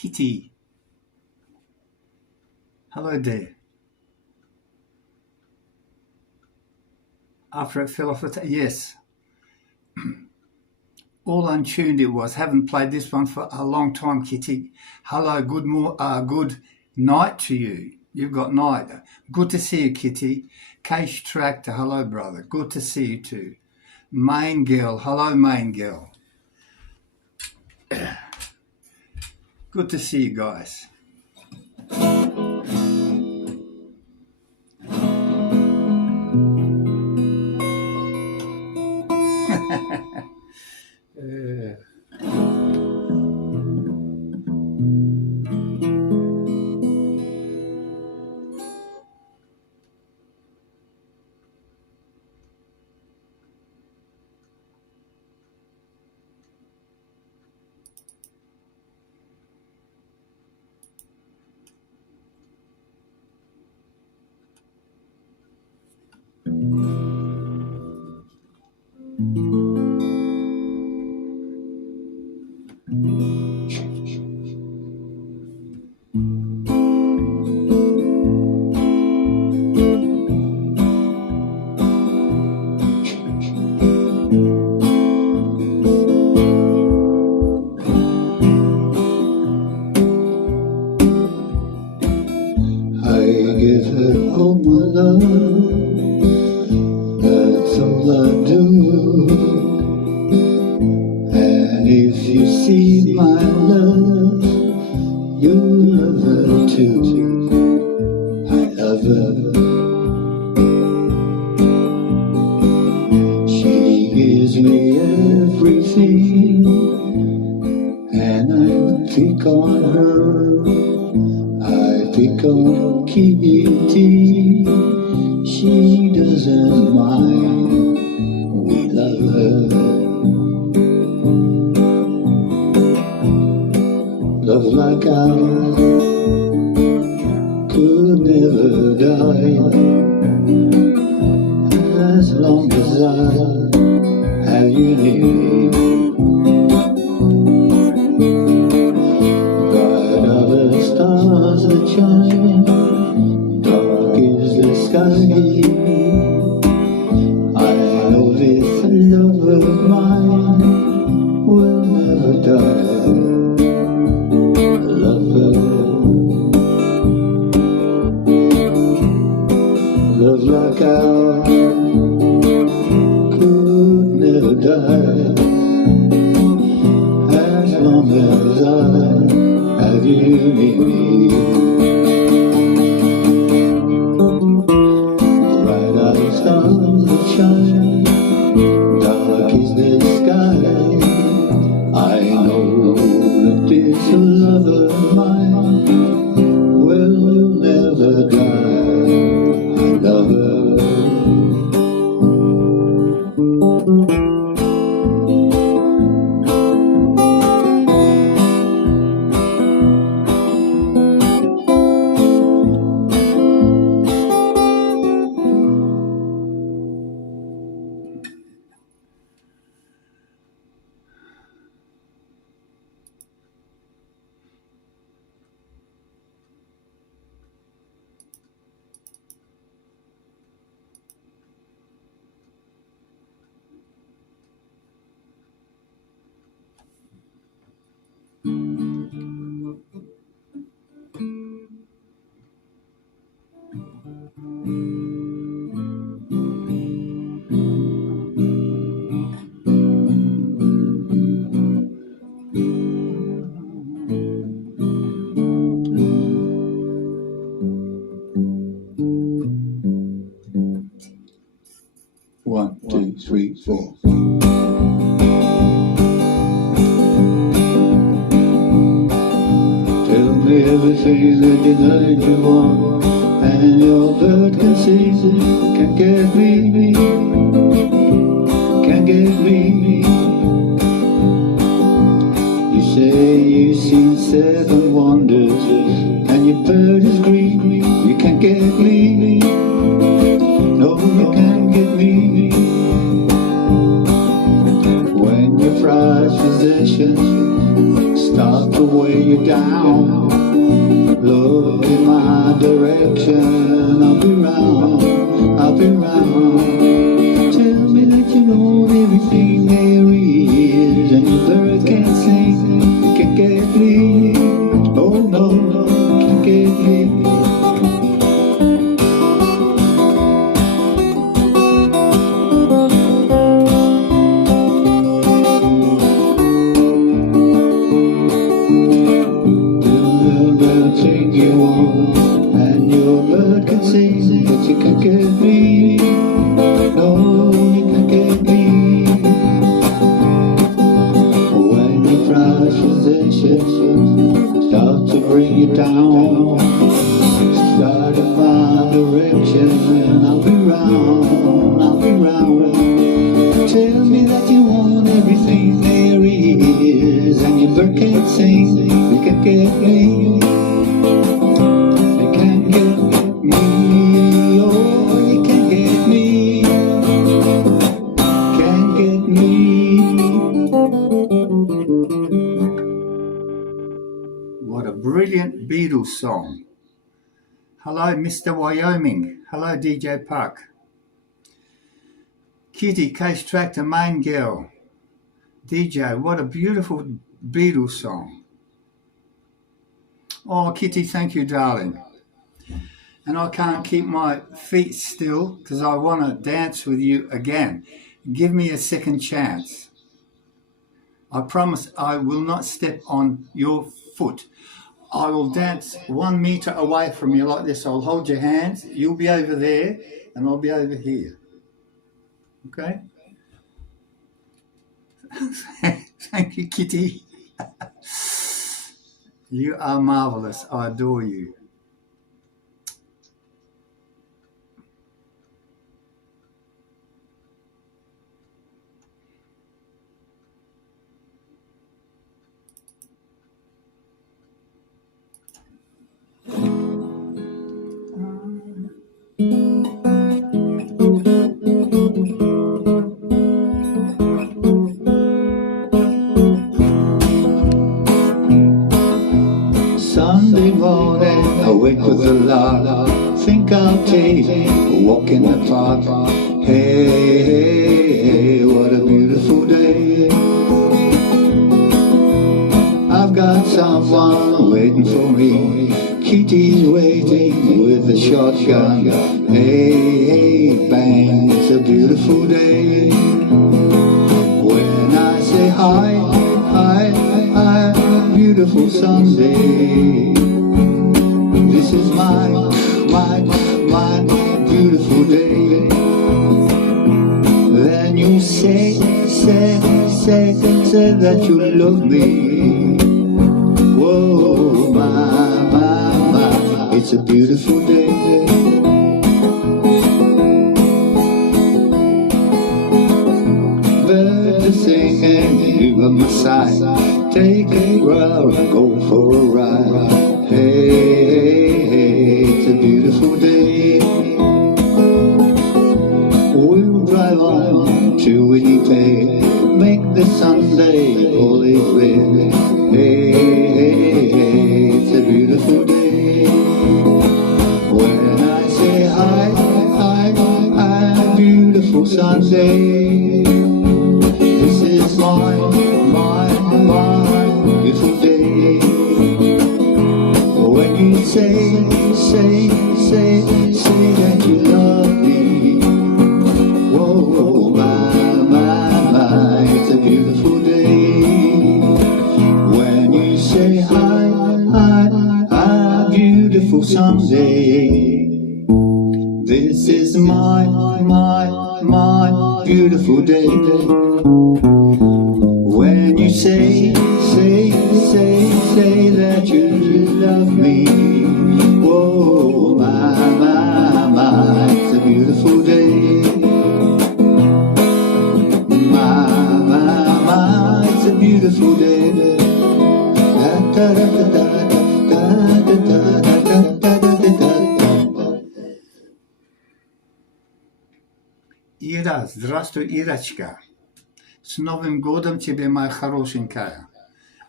Kitty, hello there. After it fell off the yes. All untuned it was. Haven't played this one for a long time, Kitty. Hello, good night to you. You've got night. Good to see you, Kitty. Cash Tractor, hello, brother. Good to see you too. Main girl, hello, main girl. Good to see you guys. everything that you know you want, and your bird can see, can get me, can get me. You say you see 7 wonders, and your bird is green. You can't get me, no, you can't get me. When your prized possessions start to weigh you down, look in my direction. I'll be round, I'll be round. Tell me that you know everything there is, and your bird can't sing. You can't get me, oh no, you can't get me. And your bird can sing, but you can't get me. No, you can't get me. When your prized possessions start to bring you down, start in my direction. I'll be round, I'll be round. Tell me that you want everything there is, and your bird can't sing, you can't get me. What a brilliant Beatles song. Hello, Mr. Wyoming. Hello, DJ Puck. Kitty, Case Tractor, Main Girl. DJ, what a beautiful Beatles song. Oh, Kitty, thank you, darling. And I can't keep my feet still because I want to dance with you again. Give me a second chance. I promise I will not step on your foot. I will dance 1 meter away from you like this. I'll hold your hands. You'll be over there and I'll be over here. Okay? Thank you, Kitty. You are marvelous. I adore you. Sunday morning, awake with the lark. Think I'll take a walk in the park. Hey, hey, what a beautiful day. I've got someone waiting for me. Kitty's waiting with a shotgun. Hey, hey, bang, it's a beautiful day. When I say hi, hi, hi, beautiful Sunday. This is my beautiful day. Then you say that you love me. Whoa, my, it's a beautiful day. Birds are singing, you are my side. Take a ride, go for a ride. Hey, hey, it's a beautiful day. We'll drive on to Winnipeg, make the Sunday always red. Hey, hey, hey, it's a beautiful day. When I say hi, hi, hi, beautiful Sunday. This is my beautiful day. When you say that you love me. Whoa, my, it's a beautiful day. When you say hi, beautiful Sunday. This is my beautiful day. When you say say that you love me. Whoa, my, it's a beautiful day. My, it's a beautiful day. Da, da, da, da, da, da, da, da, da, da, da, da. Ира, здравствуй, Ирочка. С Новым годом тебе, моя хорошенькая.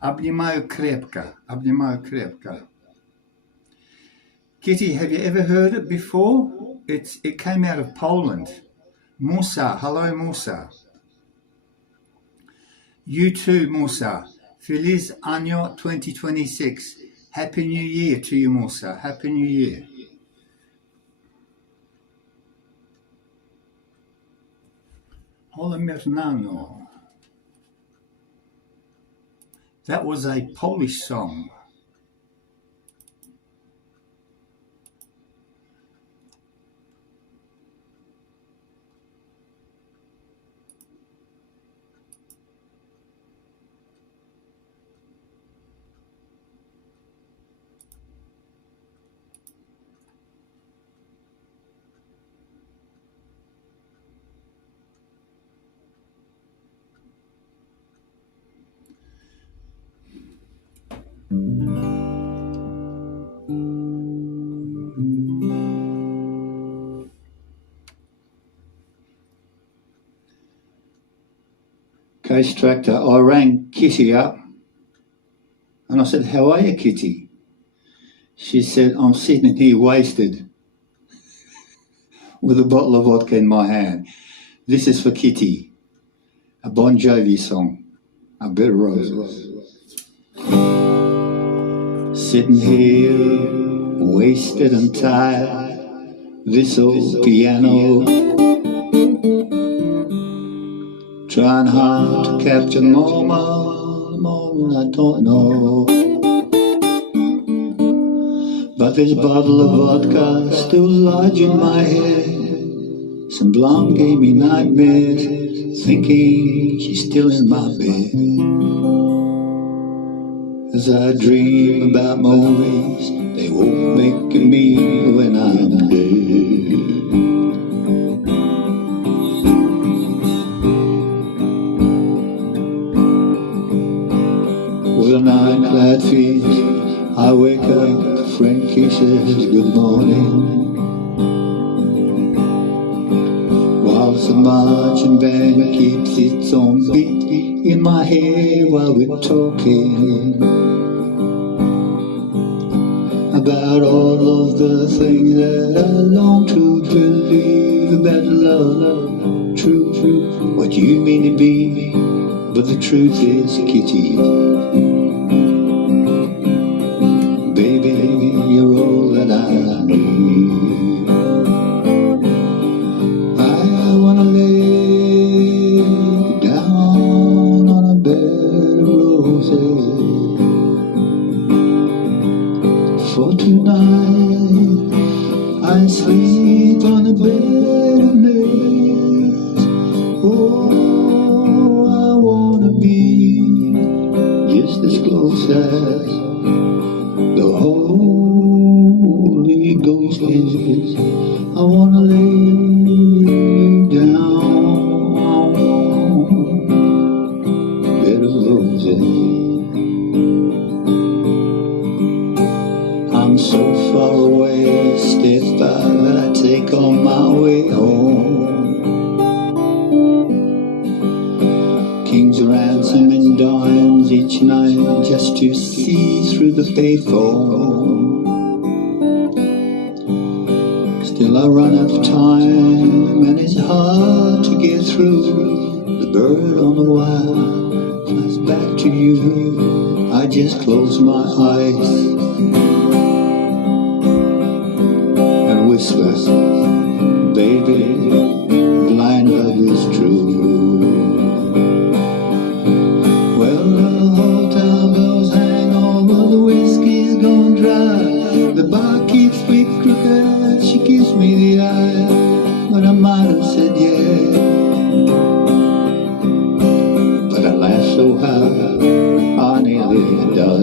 Обнимаю крепко, обнимаю крепко. Kitty, have you ever heard it before? It came out of Poland. Musa, hello Musa. You too, Musa. Feliz Año 2026. Happy New Year to you, Musa. Happy New Year. Hola mi hermano. That was a Polish song. Case Tractor, I rang Kitty up and I said, how are you, Kitty? She said, I'm sitting here wasted with a bottle of vodka in my hand. This is for Kitty, a Bon Jovi song, A Bed of Roses. Sitting here, wasted and tired, this old piano, trying hard to capture the moment I don't know. But this bottle of vodka still lodged in my head. Some blonde gave me nightmares, thinking she's still in my bed. As I dream about movies, they won't make me when I'm dead. With a night-clad feet, I wake up, Frankie says good morning. Whilst the marching band keeps its own beat in my head while we're talking about all of the things that I long to believe about love, true, what you mean to be, but the truth is, Kitty, baby, you're all that I need. I wanna lay down on a bed of roses for tonight. I sleep on a bed of nails. Oh, I wanna be just as close as the Holy Ghost is. I wanna lay down on a bed of roses. I'm so far away, step by that I take on my way home. King's ransom and dimes each night just to see through the payphone. Still I run out of time and it's hard to get through. The bird on the wire flies back to you. I just close my eyes and whisper, baby, blind love is true. Well, the hotel bells hang over, the whiskey's gone dry. The bar keeps me crooked, she gives me the eye, but I might have said yeah. But I laughed so hard, I nearly died.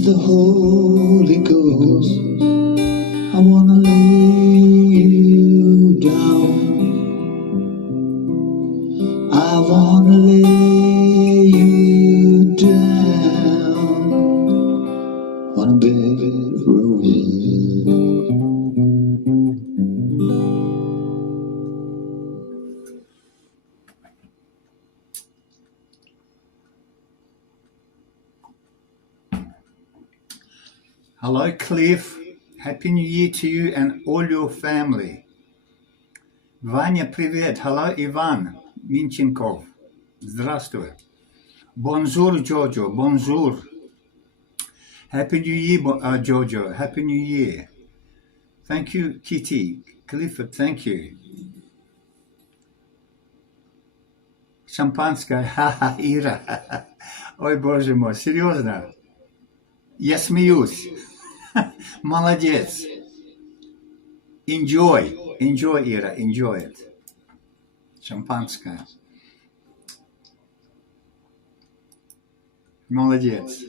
is the Holy Ghost. I wanna lay you down. I wanna lay you down on a bed of roses. Hello, Cliff. Happy New Year to you and all your family. Vanya, привет. Hello, Ivan Minchenkov. Здравствуй. Bonjour, Jojo. Bonjour. Happy New Year, Jojo. Happy New Year. Thank you, Kitty. Clifford, thank you. Шампанское. Ха-ха, Ира. Ой, боже мой, серьезно? Я смеюсь. Молодец. Enjoy, Ира, enjoy it. Шампанское. Молодец.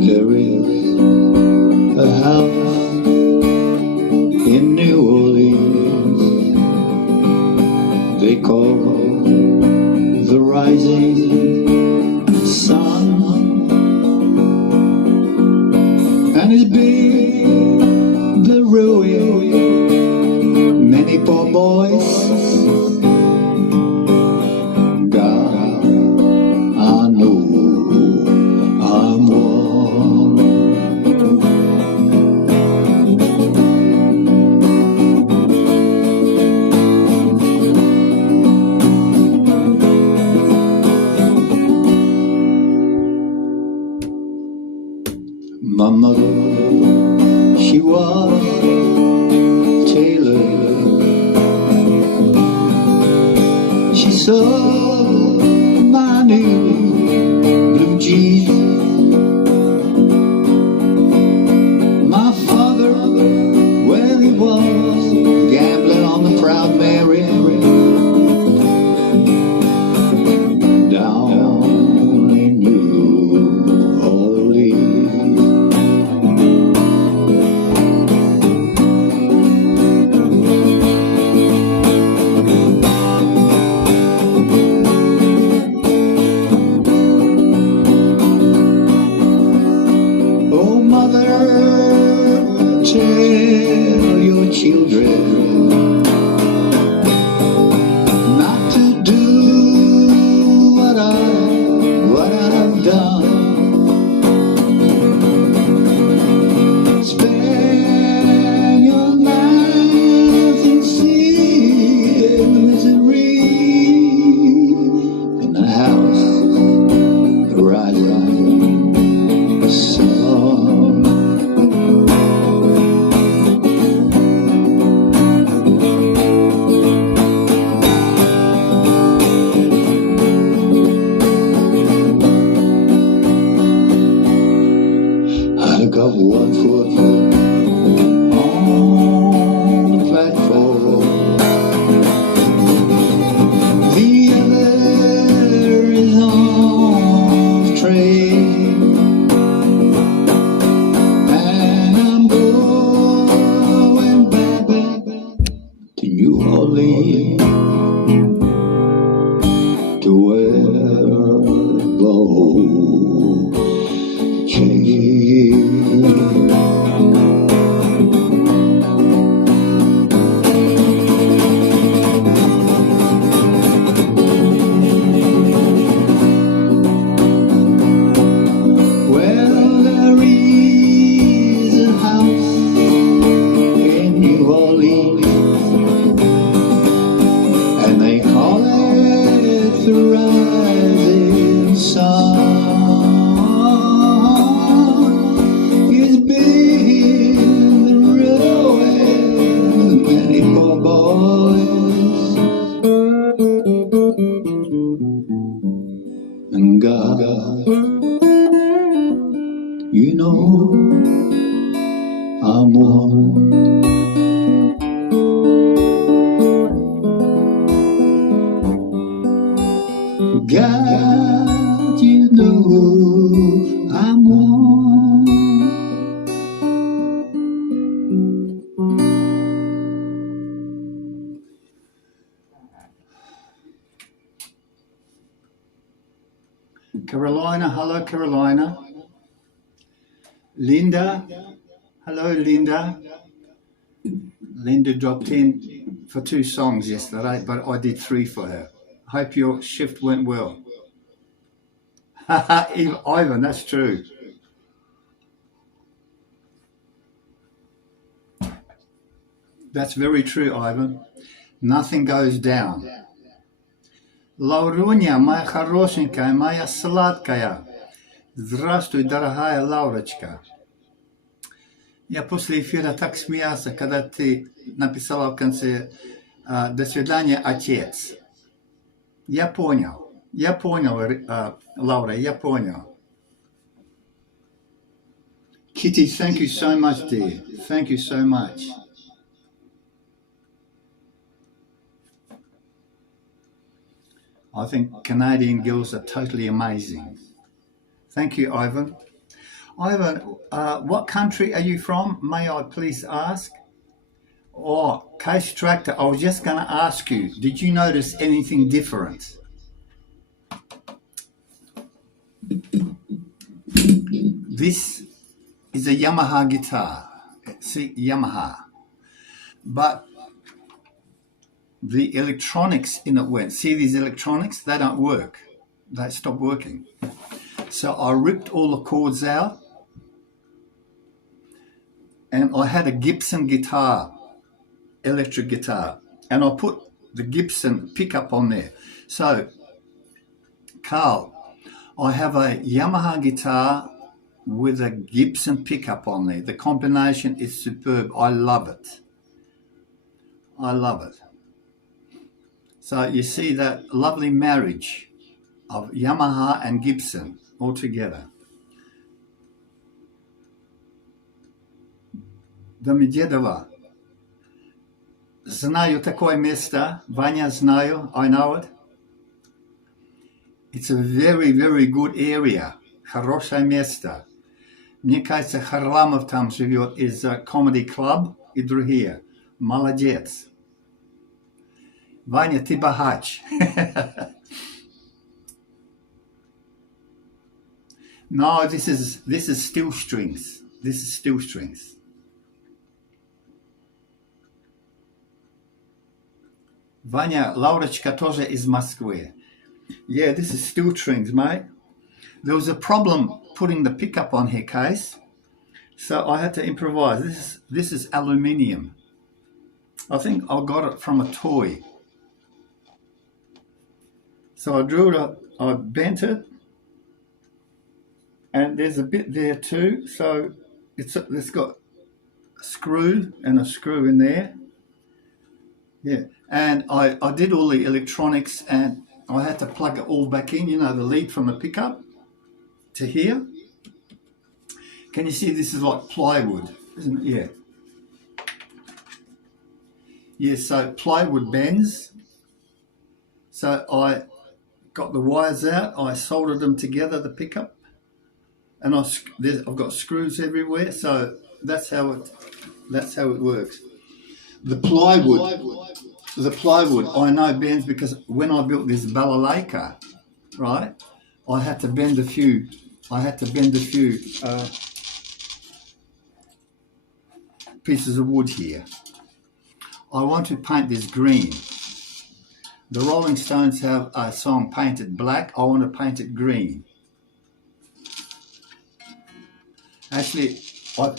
There is a house in New Orleans they call the rising sun, and it's been the ruin many poor boys. God, I know I'm one. My mother, she was a tailor. She sewed my new blue jeans. My father, well, he was gambling on the Proud Mary down in New Orleans. the rising sun. It's been the railway with many poor boys. And God, you know I'm one. God, you know I'm one. Carolina, hello Carolina. Linda, hello Linda. Linda dropped in for 2 songs yesterday, but I did 3 for her. Hope your shift went well. Ivan, that's true. That's very true, Ivan. Nothing goes down. Laurunya, моя хорошенькая, моя сладкая. Здравствуй, дорогая Лаурочка. Я после эфира так смеялся, когда ты написала в конце «До свидания, отец». Я понял, Laura, я понял. Kitty, thank you so much, dear. Thank you so much. I think Canadian girls are totally amazing. Thank you, Ivan. Ivan, what country are you from? May I please ask? Oh, Case Tractor, I was just going to ask you, did you notice anything different? This is a Yamaha guitar. See, Yamaha. But the electronics in it went. See these electronics? They don't work. They stop working. So I ripped all the cords out, and I had a Gibson guitar, electric guitar, and I put the Gibson pickup on there. So, Carl, I have a Yamaha guitar with a Gibson pickup on there. The combination is superb. I love it. I love it. So you see that lovely marriage of Yamaha and Gibson all together. Домодедово. Знаю такое место. Ваня, знаю. I know it. It's a very, very good area. Хорошее место. Мне кажется, Харламов там живет из Comedy Club и другие. Молодец. Ваня, ты богач. No, this is steel strings. This is steel strings. Vanya, Laurочка тоже из Москвы. Yeah, this is steel strings, mate. There was a problem putting the pickup on here, Case, so I had to improvise. This is aluminium. I think I got it from a toy. So I drew it up, I bent it, and there's a bit there too, so it's got a screw and a screw in there. Yeah, and I did all the electronics, and I had to plug it all back in, you know, the lead from the pickup to here. Can you see this is like plywood, isn't it? Yeah. Yeah, so plywood bends. So I got the wires out, I soldered them together, the pickup, and I've got screws everywhere, so that's how it works. The plywood, I know bends because when I built this balalaika, right, I had to bend a few pieces of wood here. I want to paint this green. The Rolling Stones have a song painted black. I want to paint it green. Actually, I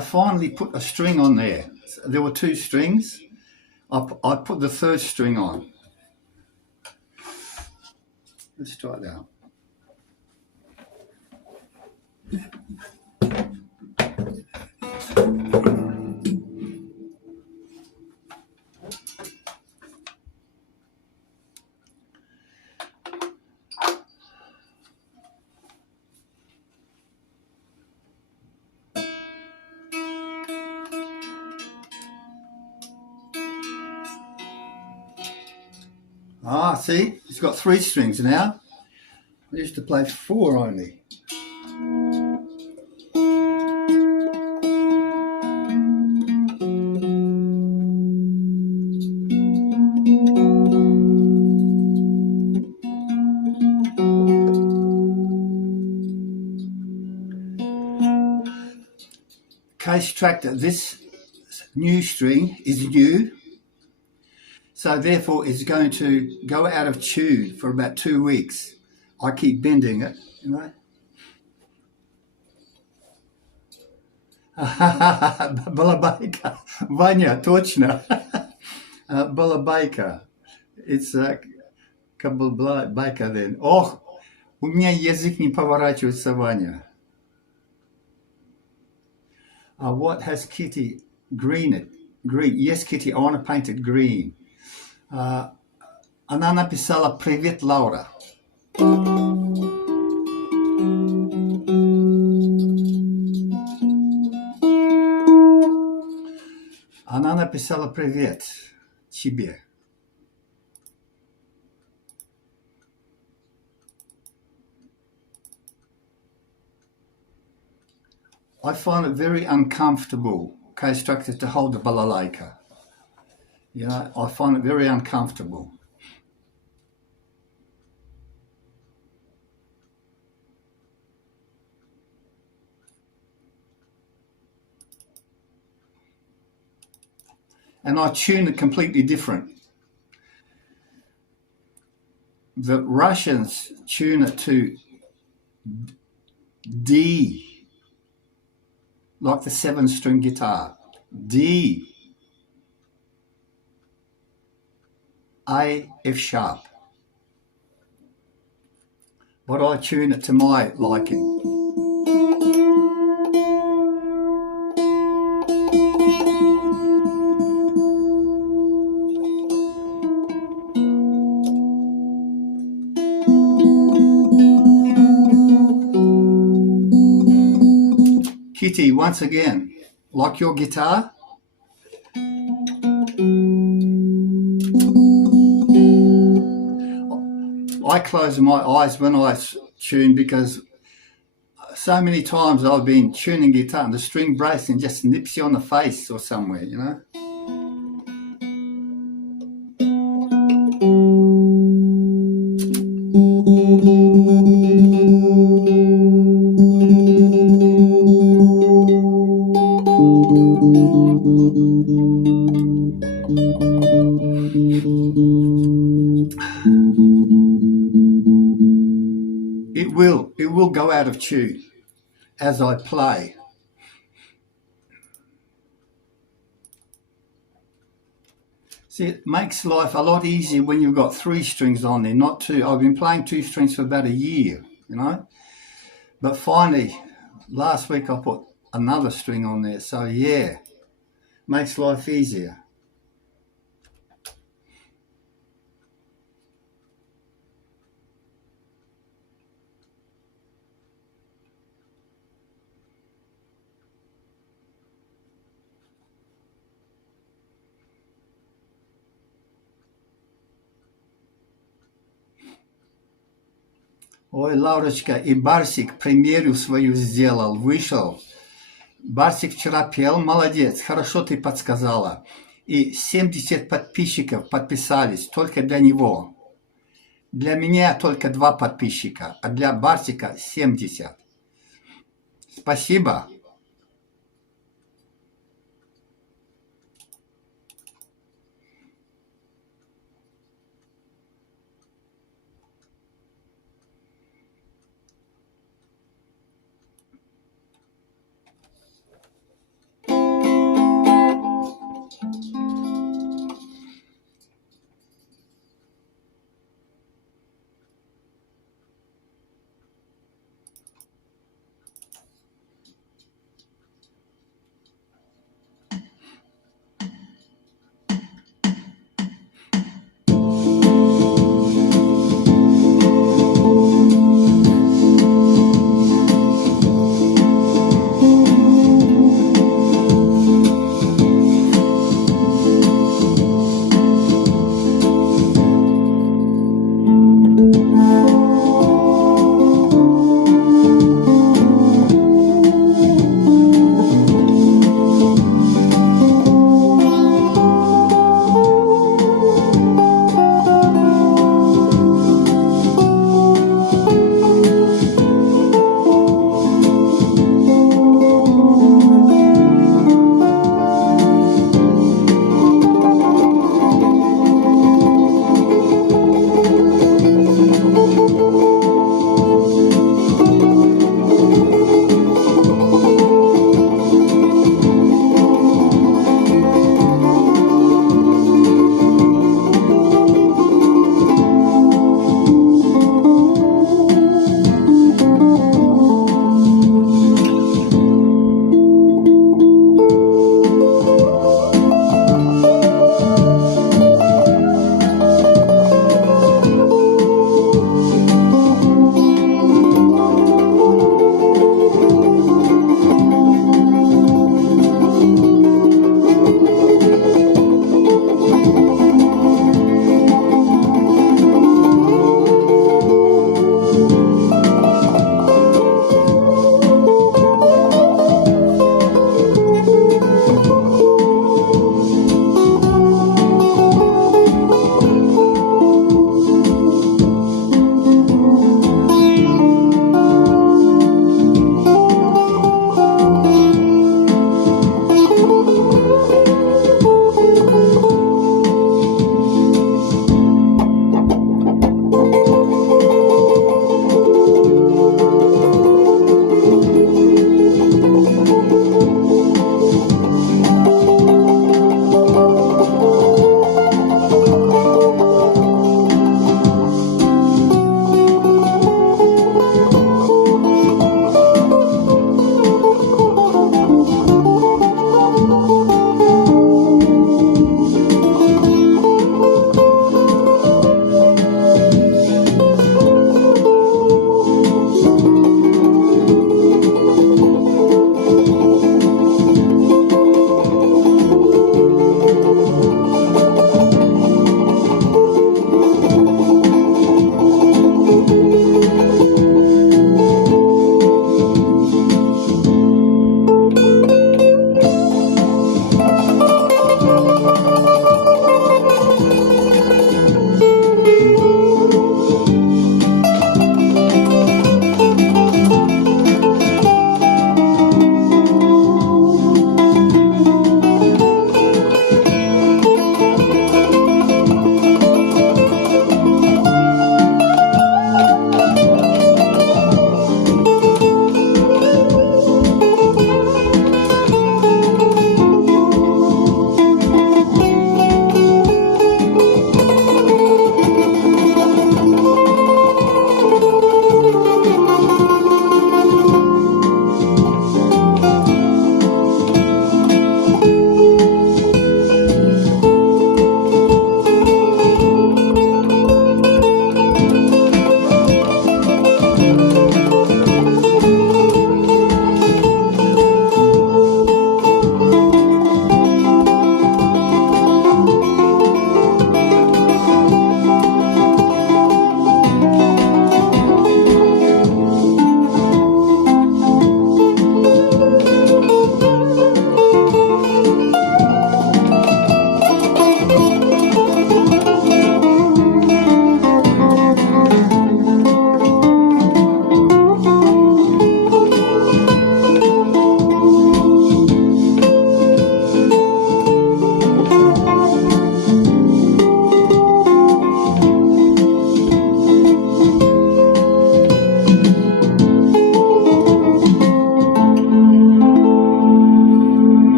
finally put a string on there. There were 2 strings. I put the third string on. Let's try it out. See, it's got 3 strings now. I used to play 4 only. Case tractor, this new string is new, so therefore it's going to go out of tune for about 2 weeks. I keep bending it, you know. Балабайка. Ваня, точно. Балабайка. It's балабайка then. Ох, у меня язык не поворачивается, Ваня. What has Kitty? Green it. Green. Yes, Kitty, I want to paint it green. Она написала «Привет, Лаура». Она написала «Привет тебе». I find it very uncomfortable, case structure, to hold the balalaika. You know, I find it very uncomfortable. And I tune it completely different. The Russians tune it to D, like the 7-string guitar. D, A, F sharp. But I tune it to my liking. Kitty, once again, like your guitar. I close my eyes when I tune because so many times I've been tuning guitar and the string breaks and just nips you on the face or somewhere, you know. It will go out of tune as I play. See, it makes life a lot easier when you've got 3 strings on there, not 2. I've been playing 2 strings for about a year, you know. But finally, last week I put another string on there. So yeah, makes life easier. Ой, Лаурочка, и Барсик премьеру свою сделал, вышел. Барсик вчера пел, молодец, хорошо ты подсказала. И 70 подписчиков подписались только для него. Для меня только 2 подписчика, а для Барсика 70. Спасибо.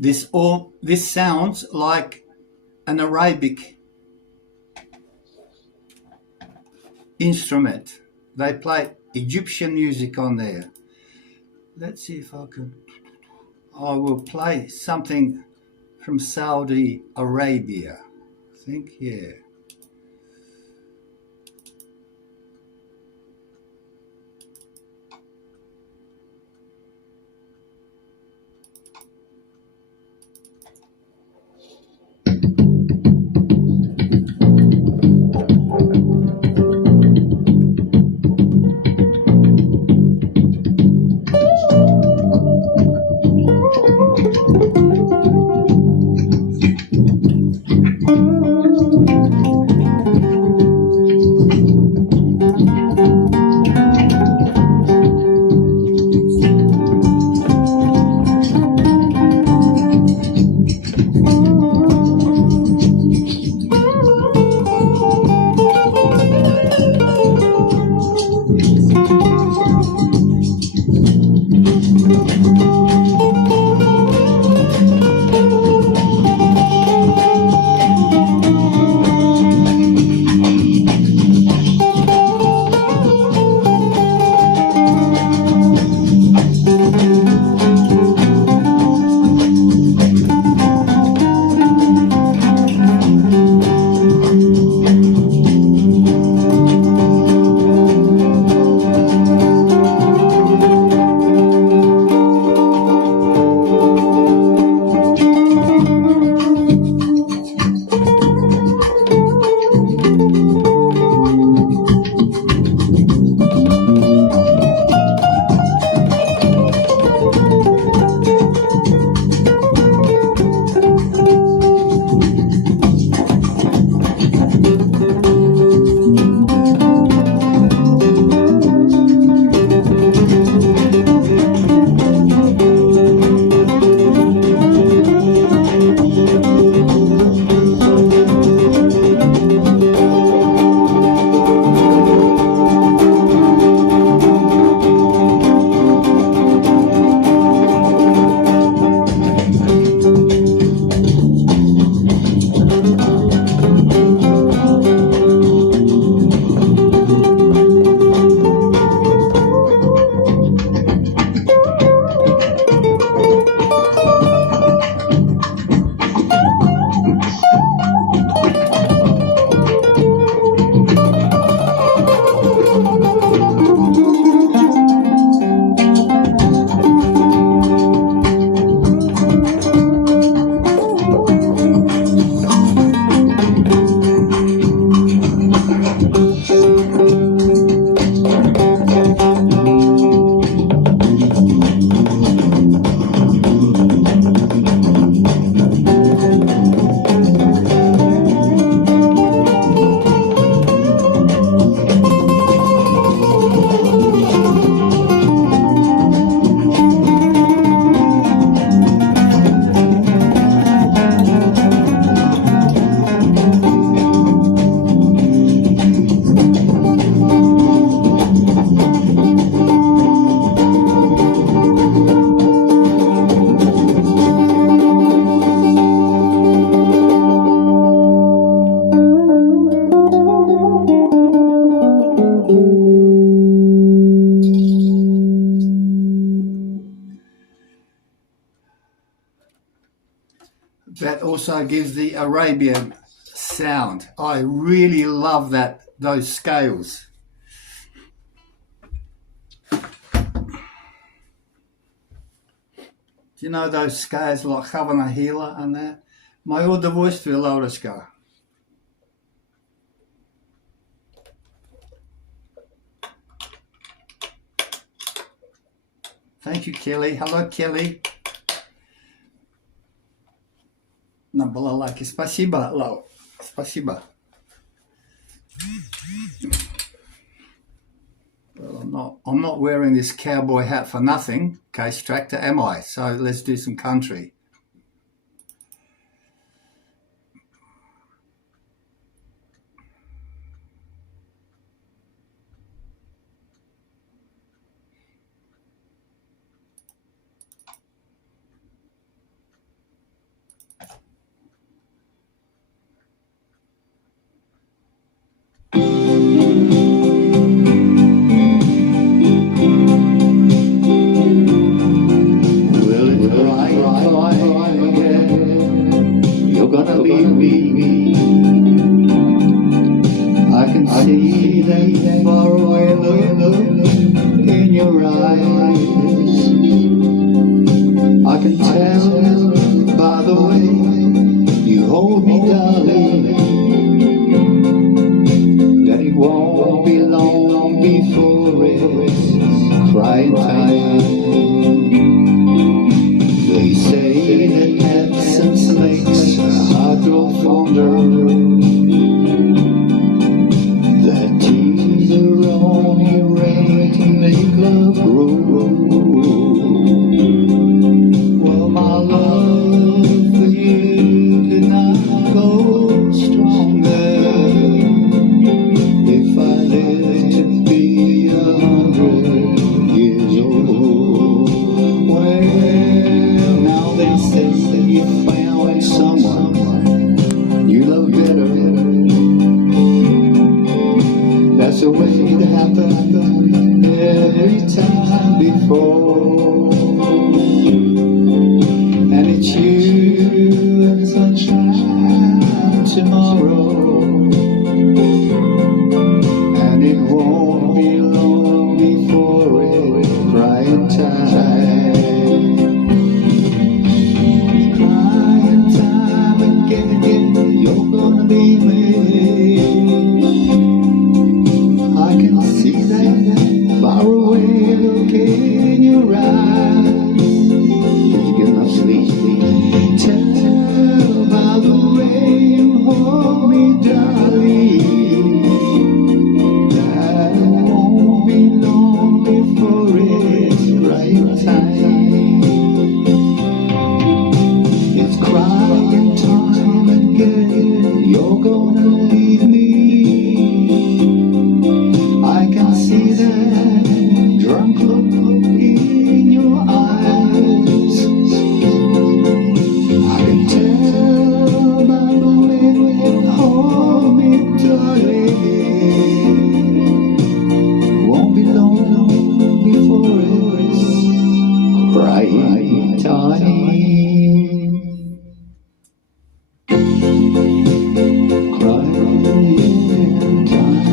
This sounds like an Arabic instrument. They play Egyptian music on there. Let's see if I will play something from Saudi Arabia. I think, yeah. That also gives the Arabian sound. I really love those scales. Do you know those scales like Havana Hila and that? Maior de voz to Laura Ska. Thank you, Kelly. Hello, Kelly. На балалайке. Спасибо, Лау. Спасибо. Well, I'm not wearing this cowboy hat for nothing, Case Tractor, am I? So let's do some country. I can tell by the way you hold me, darling, that it won't be long before it's crying time. They say that absence makes a heart grow fonder, that tears are only rain to make love grow. Well, my love for you could not go stronger if I lived to be 100 years old. Well, now they say that you found someone you love better. That's the way it happened every time before. And it's you and the sunshine tomorrow. And it won't be long before it's crying time. Crying time again, you're gonna leave me. I can see that far away look in your eyes. Did you get enough sleep? Tell by the way you hold me, darling, that it won't be long before it's right time. It's crying time again, you're gonna leave me. I can see that drunk look in your eyes. I can tell by the way you hold me, darling, won't be long before it's crying time. Crying time.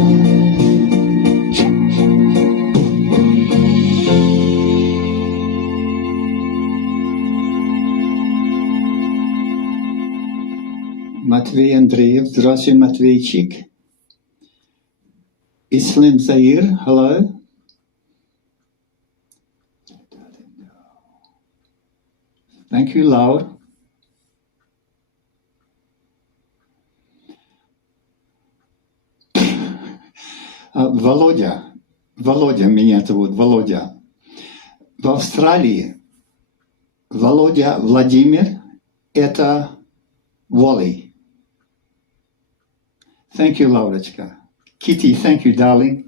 Матвей Андреев, здравствуй, Матвейчик. Islam Zaire, hello. Thank you, Laura. Володя, меня зовут Володя. В Австралии Володя Владимир – это Walley. Thank you, Laurочка. Kitty, thank you, darling.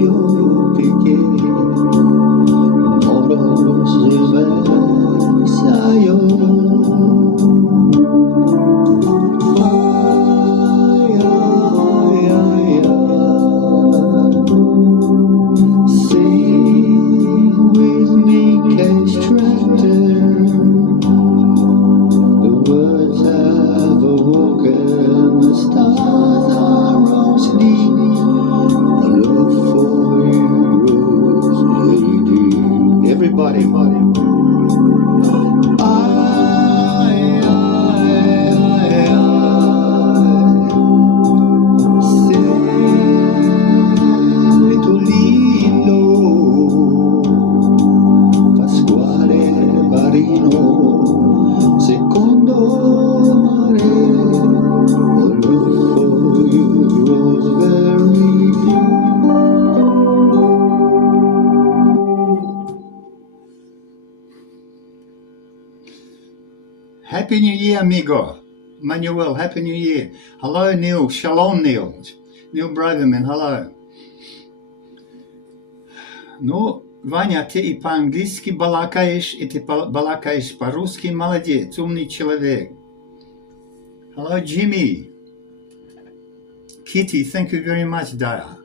yo piqué, moros reversa yo. Ay, ay, ay, ay. Sing with me, cage tractor. The words have awoken, the stars are rose deep. I look for you, rose lady. Everybody, Cielito lindo, Pasquale Barino, secondo mare, I look for you, Rosemary. Happy New Year, amigo. Manuel, Happy New Year. Hello, Neil. Shalom, Neil. Neil Braverman, hello. Ну, Ваня, ты и по-английски балакаешь, и ты балакаешь по-русски. Молодец, умный человек. Hello, Jimmy. Kitty, thank you very much, dear.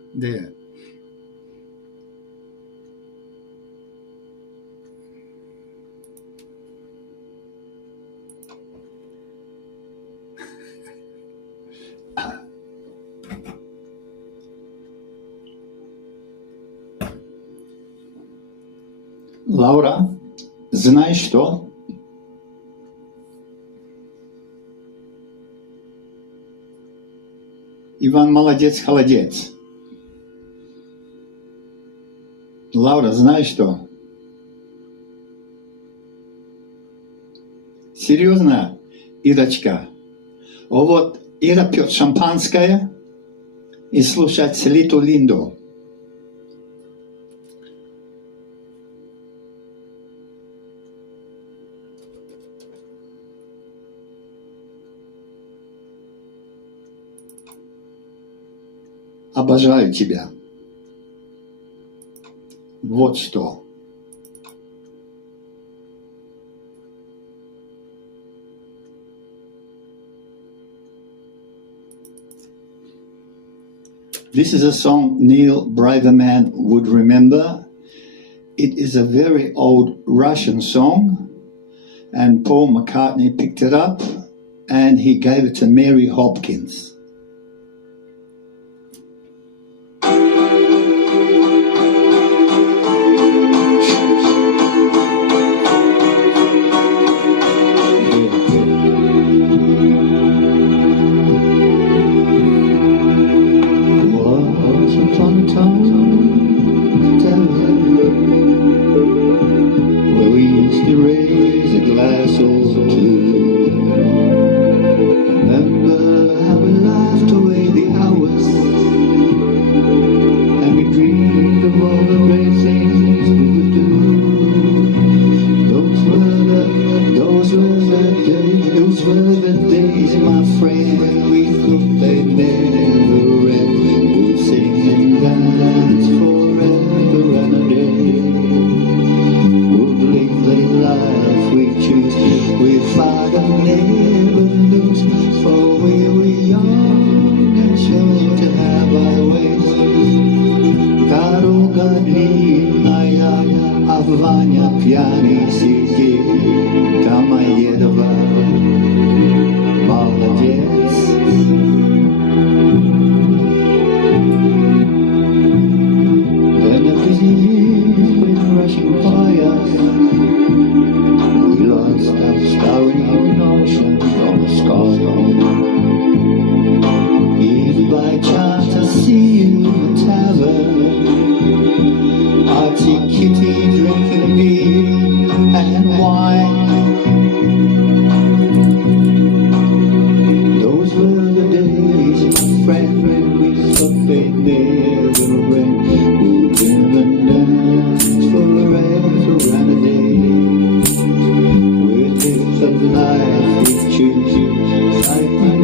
Лаура, знаешь что? Иван молодец, холодец. Лаура, знаешь что? Серьезно, Ирочка? Вот Ира пьет шампанское и слушает Cielito lindo. Обожаю тебя. Вот что. This is a song Neil Braverman would remember. It is a very old Russian song, and Paul McCartney picked it up and he gave it to Mary Hopkins.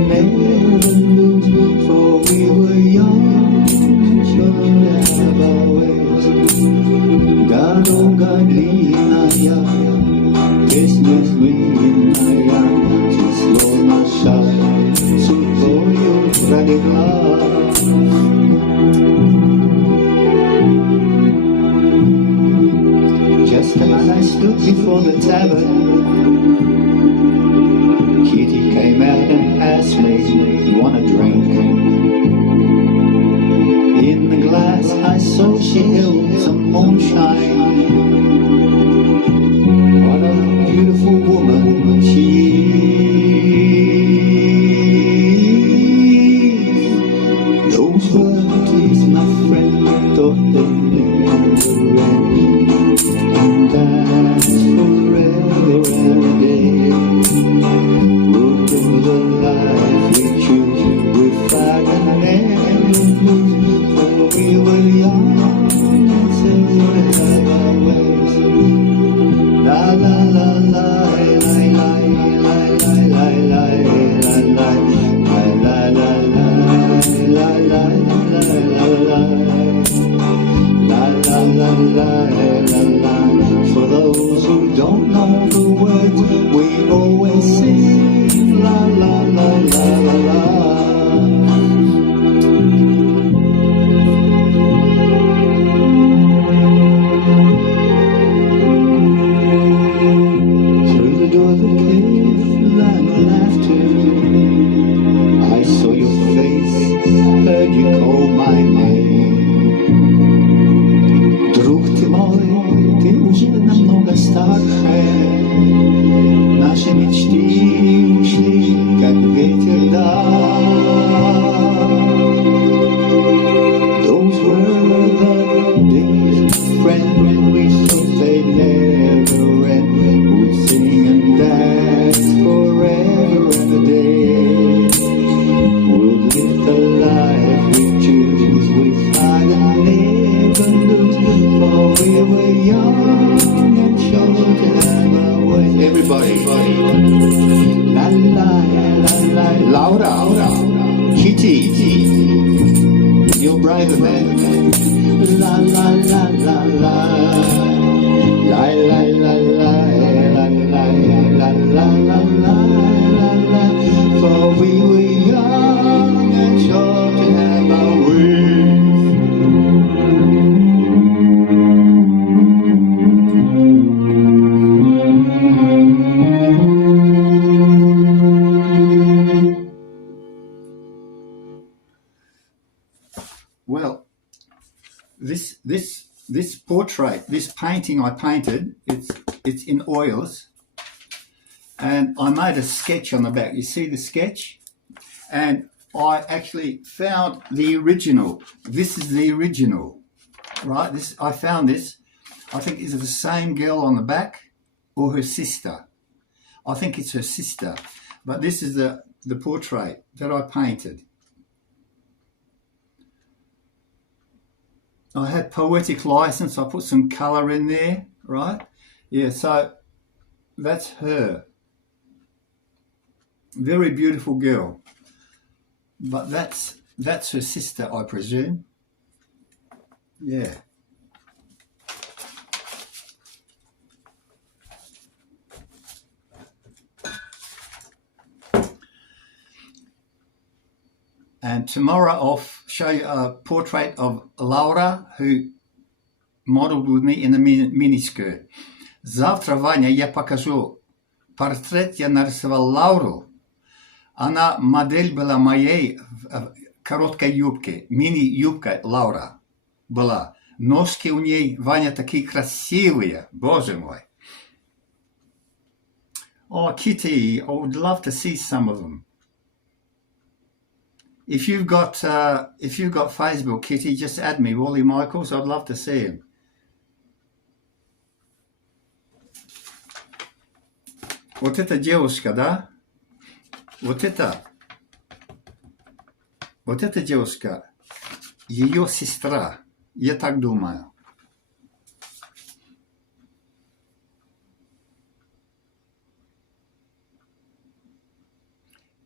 never lose, for we were young, should have длинная, песня длинная, число наша судьбою пролегла. Just as I stood before the tavern, Kitty came out and asked me, "You want a drink?" In the glass I saw she held some moonshine. What a beautiful woman she is. Those words, my friend, thought they never end. And that's forever and a day. We'll do the life we choose, we fight and never lose. For we were young and so we had our ways. La la la la la la la la la la la la la la la la la. La la la la la. For those who don't know the words, we always sing la la la la la la. Through the door that came loud laughter, I saw your face, heard you call my name. Друг ты мой, ты уже намного старше. Наши мечты ушли, как ветер, да. Those were the days, friend, when we thought they'd never end. We'd sing and dance forever and a day. We'll live the life we choose, we fight and never lose. For we were young and sure to have our way. Everybody, la la la la. Laura, Kitty, you're braver man. La la la la la. La la la la la la la la la la la. For we were young and sure to have our way. Well, this portrait, this painting I painted, it's in oils, and I made a sketch on the back. You see the sketch? And I actually found the original. This is the original, right? I found this. I think is it the same girl on the back or her sister? I think it's her sister, but this is the portrait that I painted. I had poetic license. I put some colour in there, right? Yeah, so that's her. Very beautiful girl. But that's her sister, I presume. Yeah. And tomorrow I'll show you a portrait of Laura, who modeled with me in a miniskirt. Завтра, Ваня, я покажу портрет. Я нарисовал Лауру. Она модель была моей короткой юбки. Мини-юбка Лаура была. Ножки у ней, Ваня, такие красивые. Боже мой. Oh, Kitty, I would love to see some of them. If you've got Facebook, Kitty, just add me, Walley Michaels. I'd love to see him. Вот эта девушка, да? Вот эта девушка, ее сестра, я так думаю.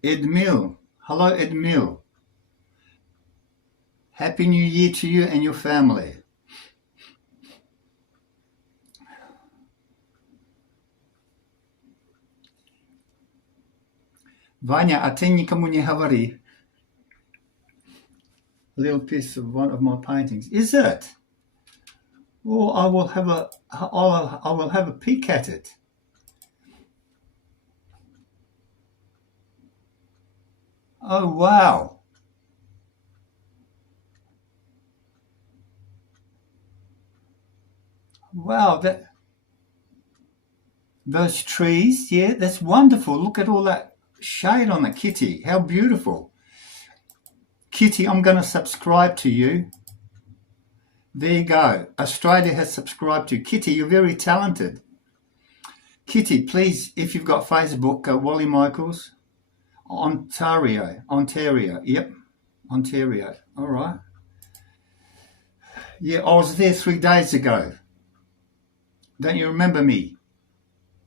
Edmil, hello Edmil. Happy New Year to you and your family. Vanya, a ty никому не говори. A little piece of one of my paintings. Is it? Well, I will have a peek at it. Oh wow. Wow, those trees, yeah, that's wonderful. Look at all that shade on the Kitty. How beautiful. Kitty, I'm going to subscribe to you. There you go. Australia has subscribed to you. Kitty, you're very talented. Kitty, please, if you've got Facebook, Walley Michaels, Ontario. Yep, Ontario. All right. Yeah, I was there 3 days ago. Don't you remember me?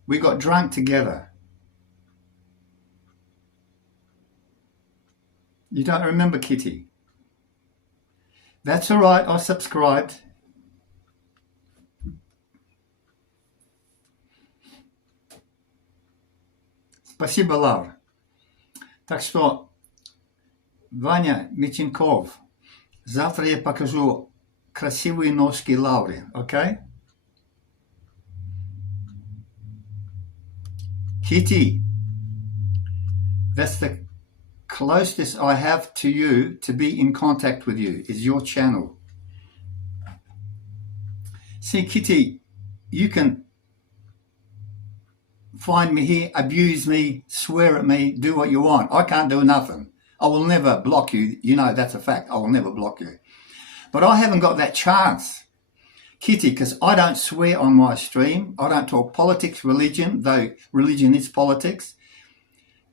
We got drunk together. You don't remember, Kitty? That's all right. I subscribed. Спасибо, Лавр. Так что, Ваня Митенков, завтра я покажу красивые ножки Лавры, окей? Kitty, that's the closest I have to you to be in contact with you, is your channel. See, Kitty, you can find me here, abuse me, swear at me, do what you want. I can't do nothing. I will never block you. You know that's a fact. I will never block you. But I haven't got that chance, Kitty, because I don't swear on my stream. I don't talk politics, religion, though religion is politics.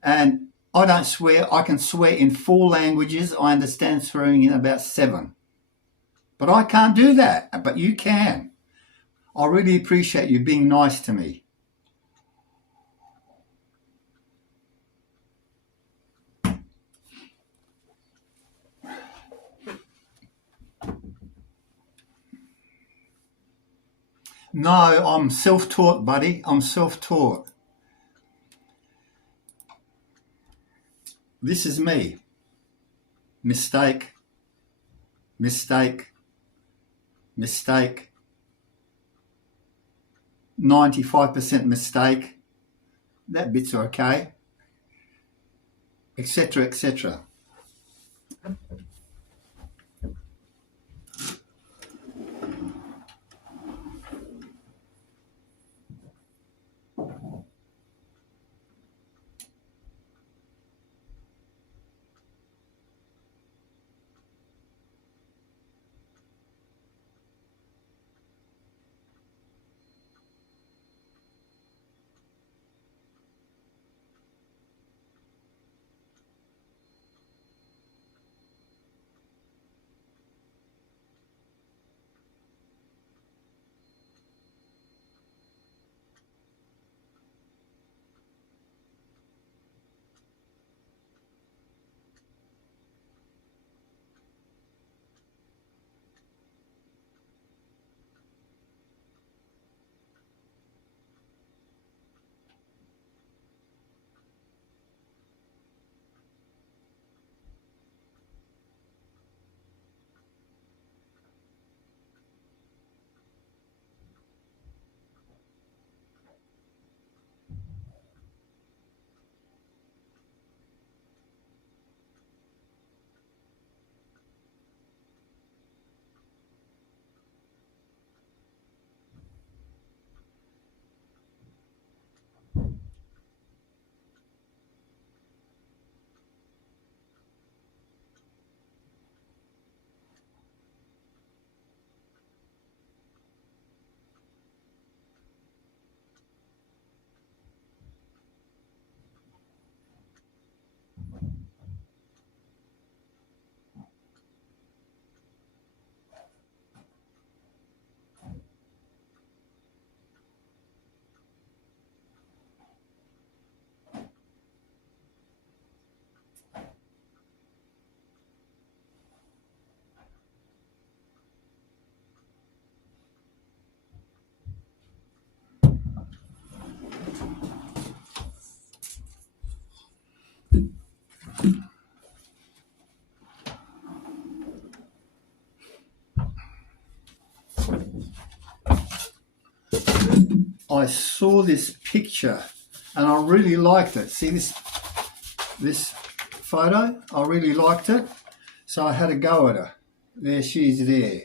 And I don't swear. I can swear in 4 languages. I understand swearing in about 7. But I can't do that. But you can. I really appreciate you being nice to me. No, I'm self-taught, buddy. I'm self-taught. This is me. Mistake, mistake, mistake. 95% mistake. That bit's okay. Etc., etc. I saw this picture and I really liked it. See this photo? I really liked it. So I had a go at her. There she's there.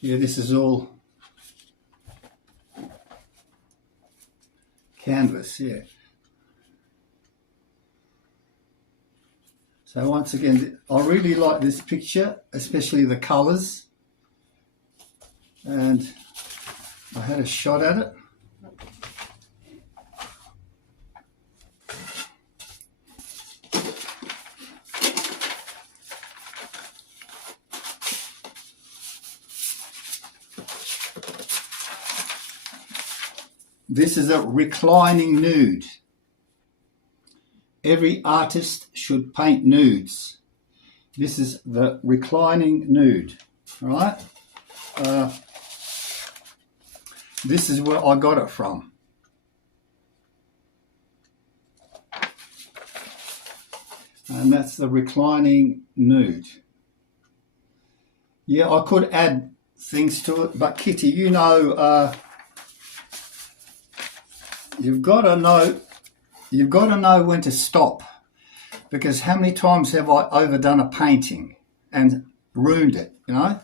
Yeah, this is all canvas, yeah. So once again, I really like this picture, especially the colours. And I had a shot at it. This is a reclining nude. Every artist should paint nudes. This is the reclining nude, right? This is where I got it from. And that's the reclining nude. Yeah, I could add things to it, but Kitty, you know, you've got to know when to stop, because how many times have I overdone a painting and ruined it, you know?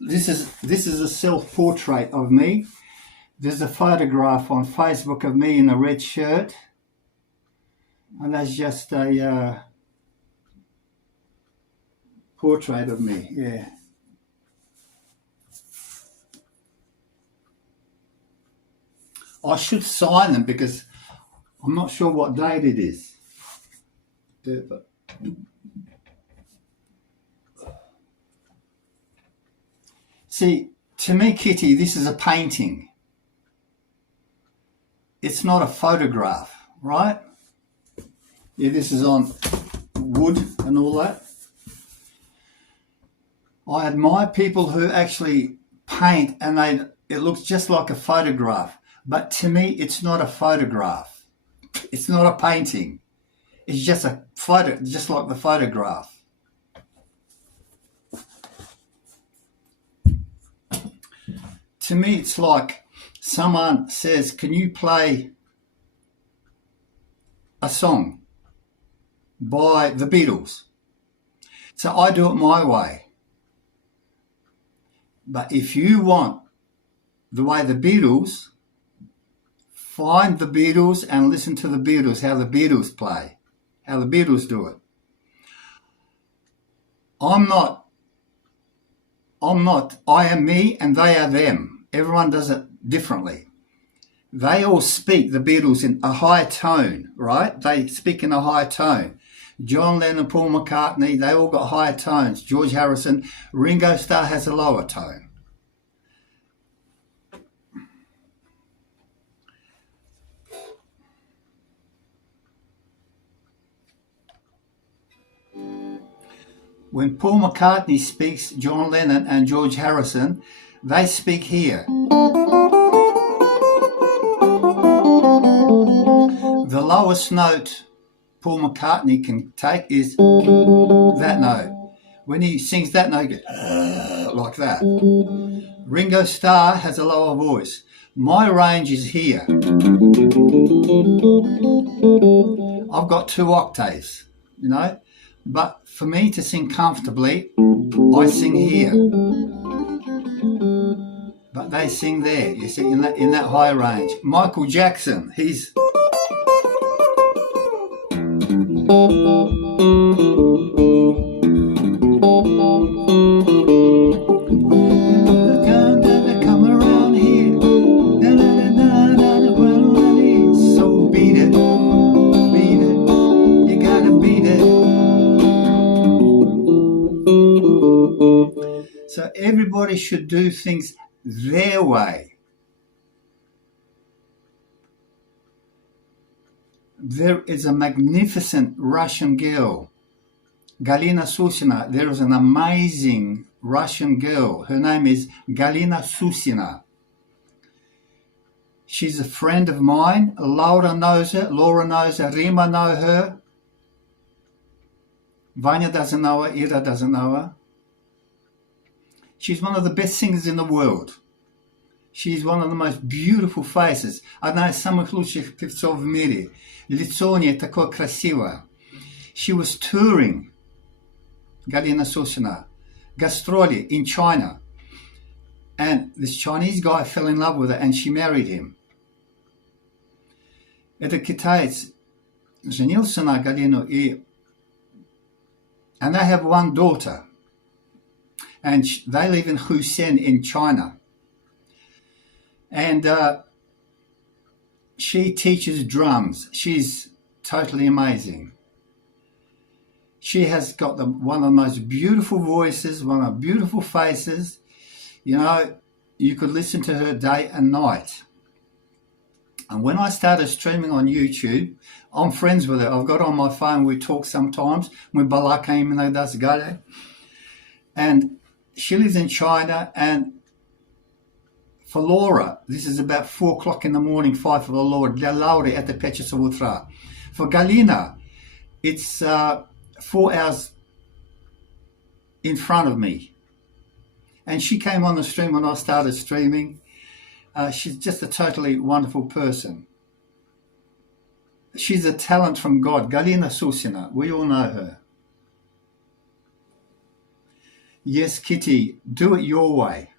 This is a self-portrait of me. There's a photograph on Facebook of me in a red shirt, and that's just a portrait of me, yeah. I should sign them because I'm not sure what date it is. See, to me, Kitty, this is a painting. It's not a photograph, right? Yeah, this is on wood and all that. I admire people who actually paint and it looks just like a photograph. But to me, it's not a photograph. It's not a painting. It's just a photo, just like the photograph. To me, it's like someone says, can you play a song by the Beatles? So I do it my way. But if you want the way the Beatles, find the Beatles and listen to the Beatles, how the Beatles play, how the Beatles do it. I am me and they are them. Everyone does it differently. They all speak, the Beatles, in a high tone, right? They speak in a high tone. John Lennon, Paul McCartney, they all got higher tones. George Harrison, Ringo Starr has a lower tone. When Paul McCartney speaks, John Lennon and George Harrison, they speak here. The lowest note Paul McCartney can take is that note. When he sings that note, he goes, like that. Ringo Starr has a lower voice. My range is here. I've got 2 octaves, you know. But for me to sing comfortably, I sing here. But they sing there, you see, in that high range. Michael Jackson, he's... Come around here. So beat it. Beat it. You gotta beat it. So everybody should do things their way. There is a magnificent Russian girl, Galina Susina. There is an amazing Russian girl. Her name is Galina Susina. She's a friend of mine. Laura knows her. Rima know her. Vanya doesn't know her. Ira doesn't know her. She's one of the best singers in the world. She's one of the most beautiful faces. Одна из самых лучших певцов в мире. Лицо у нее такое красивое. She was touring, Galina Susina, gastroli in China. And this Chinese guy fell in love with her and she married him. Этот китаец женился на Галину, and they have one daughter. And they live in Husen in China. And she teaches drums. She's totally amazing. She has got one of the most beautiful voices, one of the beautiful faces. You know, you could listen to her day and night. And when I started streaming on YouTube, I'm friends with her. I've got her on my phone. We talk sometimes. And she lives in China. And for Laura, this is about 4 o'clock in the morning, 5 for the Lord. Laura at the Pecha Savutra. For Galina, it's 4 hours in front of me. And she came on the stream when I started streaming. She's just a totally wonderful person. She's a talent from God. Galina Susina, we all know her. Yes, Kitty, do it your way.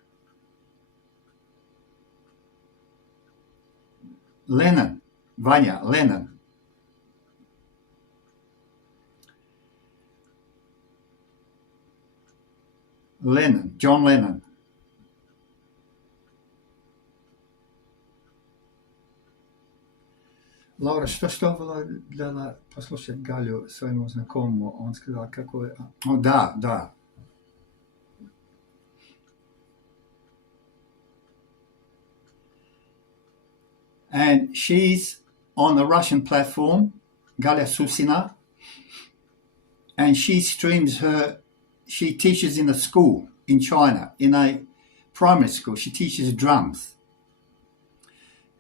Lennon, Vanya, Lennon. Lennon, John Lennon. Laura, что было для послушать Галю своему знакомому? Он сказал, какой... О, да. And she's on the Russian platform, Galia Susina, and she streams she teaches in a school in China, in a primary school. She teaches drums.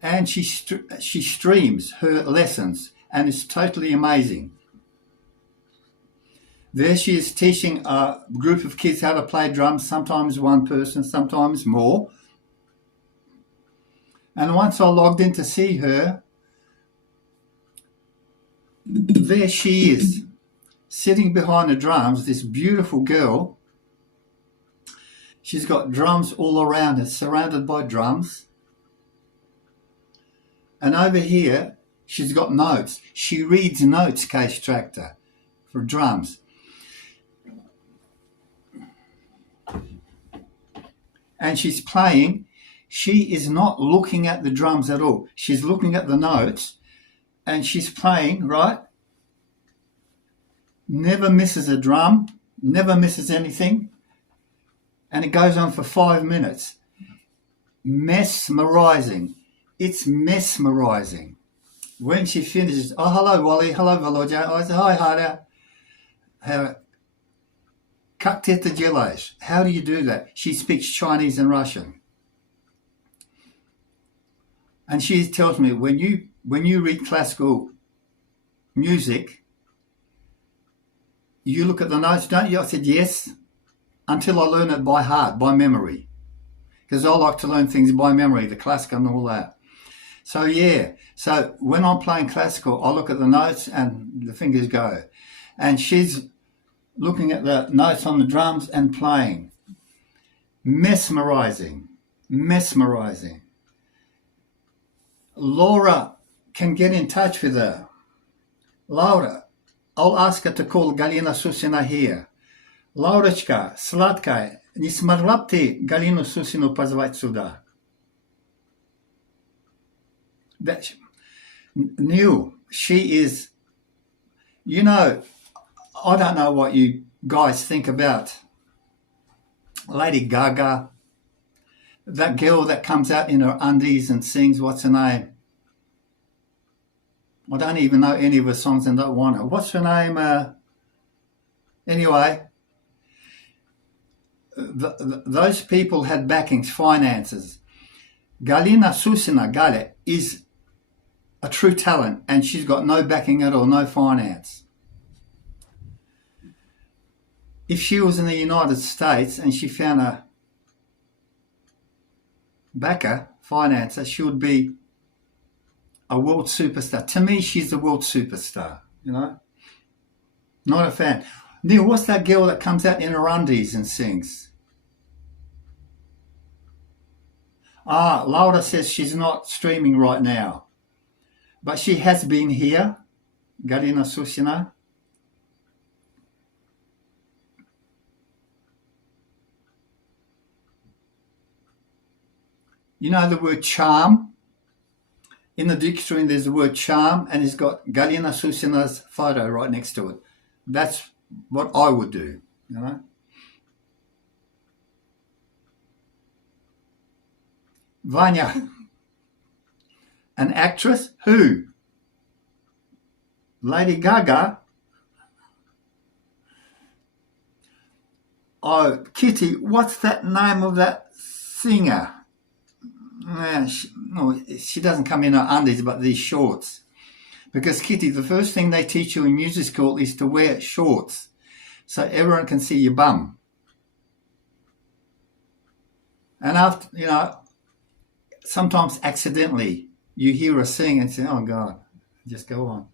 And she streams her lessons, and it's totally amazing. There she is teaching a group of kids how to play drums, sometimes one person, sometimes more. And once I logged in to see her, there she is, sitting behind the drums, this beautiful girl. She's got drums all around her, surrounded by drums. And over here, she's got notes. She reads notes, Case Tractor, for drums. And she's playing. She is not looking at the drums at all. She's looking at the notes and she's playing, right? Never misses a drum, never misses anything. And it goes on for 5 minutes. Mesmerizing. It's mesmerizing. When she finishes, oh, hello, Wally, hello, Volodya. I say, hi, Hada. Как ты это делаешь? How do you do that? She speaks Chinese and Russian. And she tells me, when you read classical music, you look at the notes, don't you? I said, yes, until I learn it by heart, by memory. Because I like to learn things by memory, the classical and all that. So, yeah. So when I'm playing classical, I look at the notes and the fingers go. And she's looking at the notes on the drums and playing. Mesmerizing. Laura can get in touch with her. Laura, I'll ask her to call Galina Susina here. Laurочка, сладкая, не смогла бы ты Галину Сусину позвать сюда? She is, you know, I don't know what you guys think about Lady Gaga, that girl that comes out in her undies and sings, what's her name? I don't even know any of her songs and don't want her. What's her name? Anyway, those people had backings, finances. Galina Susina Gale is a true talent, and she's got no backing at all, no finance. If she was in the United States and she found a backer, financer, she would be a world superstar. To me, she's a world superstar, you know. Not a fan. Neil, what's that girl that comes out in her undies and sings? Laura says she's not streaming right now, but she has been here, Galina Susina. You know the word charm? In the dictionary there's the word charm, and it's got Galina Susina's photo right next to it. That's what I would do, you know. Vanya, an actress? Who? Lady Gaga? Oh, Kitty, what's that name of that singer? She doesn't come in her undies, but these shorts. Because, Kitty, the first thing they teach you in music school is to wear shorts so everyone can see your bum. And after, you know, sometimes accidentally you hear her sing and say, oh, God, just go on.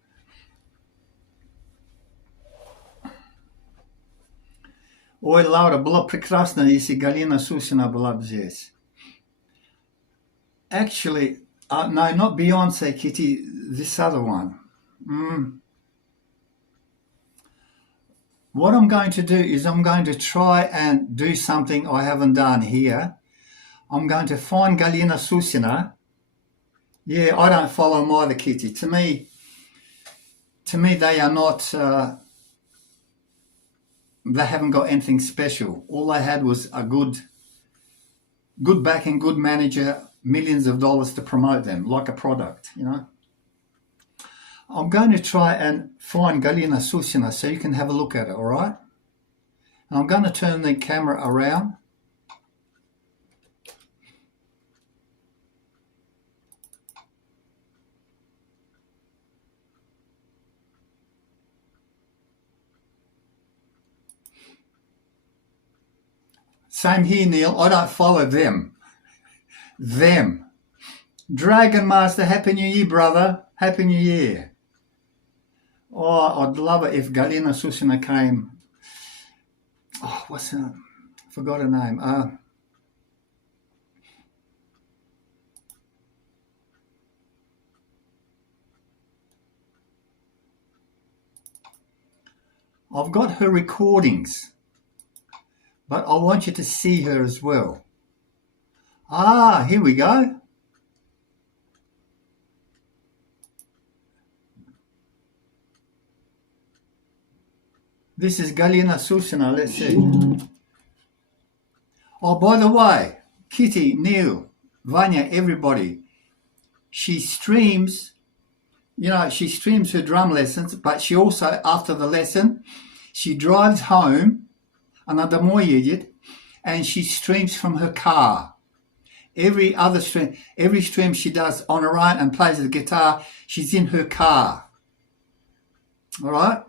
Ой, Laura, была прекрасно, если Галина Susina была здесь. Actually, no, not Beyonce, Kitty, this other one. What I'm going to do is I'm going to try and do something I haven't done here. I'm going to find Galina Susina. Yeah, I don't follow them either, Kitty. To me, they are not, they haven't got anything special. All they had was a good backing, good manager, millions of dollars to promote them like a product, you know. I'm going to try and find Galina Susina so you can have a look at it, all right? And I'm going to turn the camera around. Same here, Neil. I don't follow them. Dragon Master, Happy New Year, brother. Happy New Year. Oh, I'd love it if Galina Susina came. Oh, what's her? Forgot her name. I've got her recordings, but I want you to see her as well. Here we go. This is Galina Susina, let's see. Oh, by the way, Kitty, Neil, Vanya, everybody, she streams, you know, she streams her drum lessons, but she also, after the lesson, she drives home, another more idiot, and she streams from her car. Every stream she does on her own and plays the guitar, she's in her car. All right?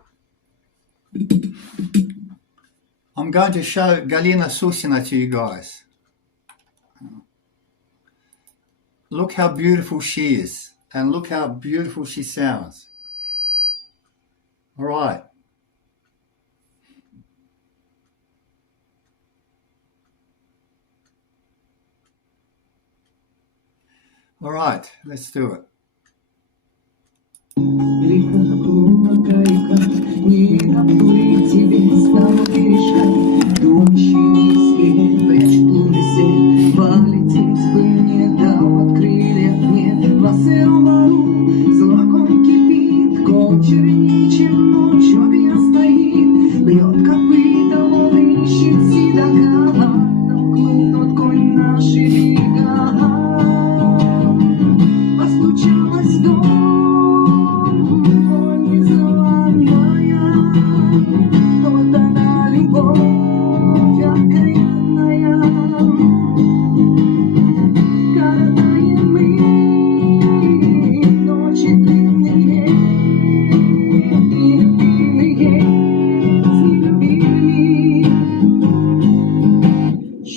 I'm going to show Galina Susina to you guys. Look how beautiful she is, and look how beautiful she sounds. All right. All right, let's do it.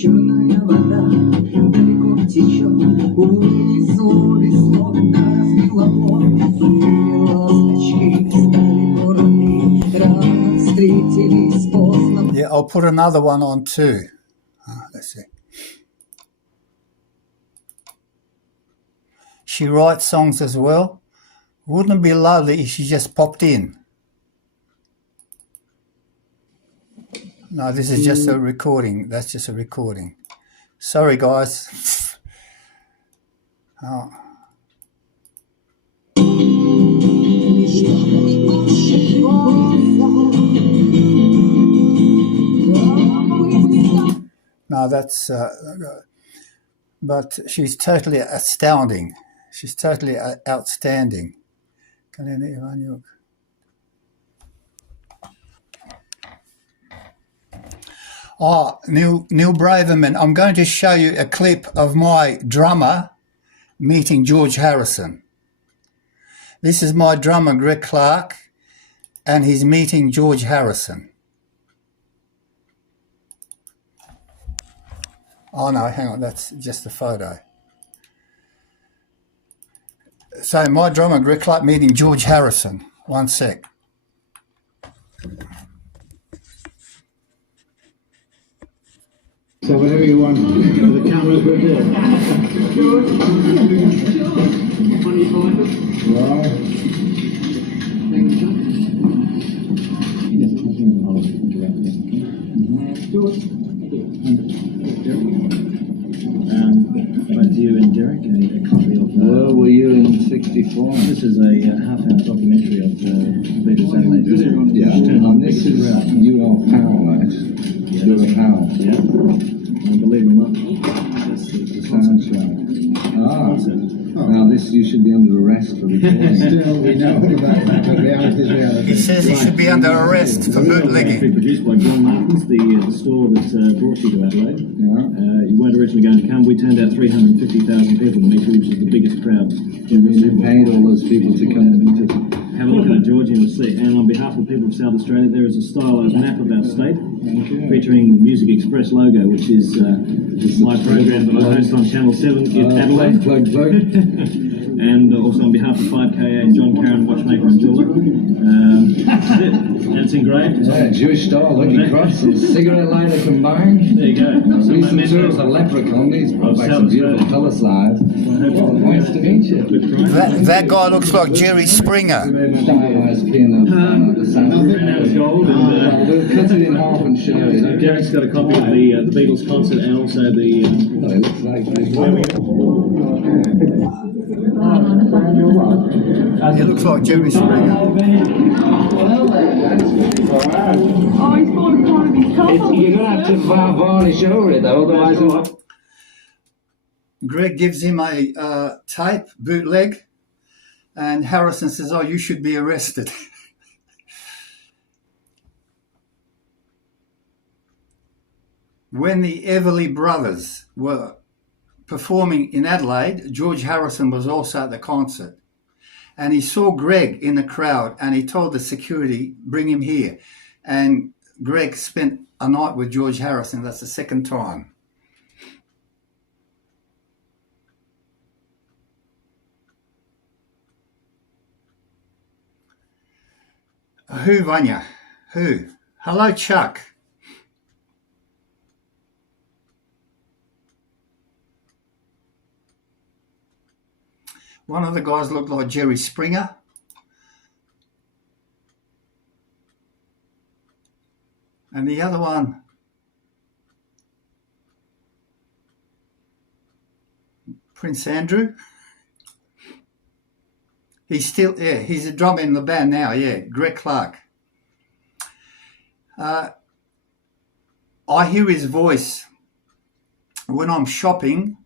черная вода далеко течет, унизу весло разбила пот, и ласточки стали горами, рано встретились поздно. Yeah, I'll put another one on too. Let's see. She writes songs as well. Wouldn't it be lovely if she just popped in? No, this is just a recording. That's just a recording. Sorry, guys. Oh. No, that's... but she's totally astounding. She's totally outstanding. Oh, Neil Braverman, I'm going to show you a clip of my drummer meeting George Harrison. This is my drummer, Greg Clark, and he's meeting George Harrison. Oh, no, hang on, that's just a photo. So my drummer, Greg Clark, meeting George Harrison. One sec. So whatever you want, the camera's good there. Both you and Derek, a copy of... Where were you in 64? This is a half-hour documentary of the Beatles Adelaide visit. Yeah, and this is UL Powell, right? UL Powell. Yeah. And believe it or not, this is the Sounds right. Now this, you should be under arrest for recording. Still, we know about that, but reality is reality. He says he should be under arrest for bootlegging. Produced by John Martin's, the store that brought you to Adelaide. Yeah. You weren't originally going to come. We turned out 350,000 people to meet you, which is the biggest crowd. You really paid all those people to come and to have a look at it, George, and you'll see. And on behalf of the people of South Australia, there is a stylized map of our state featuring the Music Express logo, which is my program that I host on Channel 7 in Adelaide. Plug. And also on behalf of 5KA and John Karen, watchmaker and jeweller. That's it. And it's engraved. Yeah, Jewish style, Lucky Cross and cigarette lighter combined. There you go. Recent tours of Leprechaun, these brought back some beautiful colour slides. Nice to meet you. That guy looks like Jerry Springer. Stylized pin of the sound. Gold and We'll cut it in half and show you. Derek's got a copy of the Beatles concert and also the Well, it looks like He looks like Jerry Springer. Oh, he's got a part of his cover. You're going to have to varnish over it though, otherwise it won't. Greg gives him a tape, bootleg, and Harrison says, oh, you should be arrested. When the Everly Brothers were performing in Adelaide, George Harrison was also at the concert. And he saw Greg in the crowd and he told the security, bring him here. And Greg spent a night with George Harrison. That's the second time. Who, Vanya? Who? Hello, Chuck. One of the guys looked like Jerry Springer. And the other one, Prince Andrew. He's still, yeah, he's a drummer in the band now, yeah, Greg Clark. I hear his voice when I'm shopping.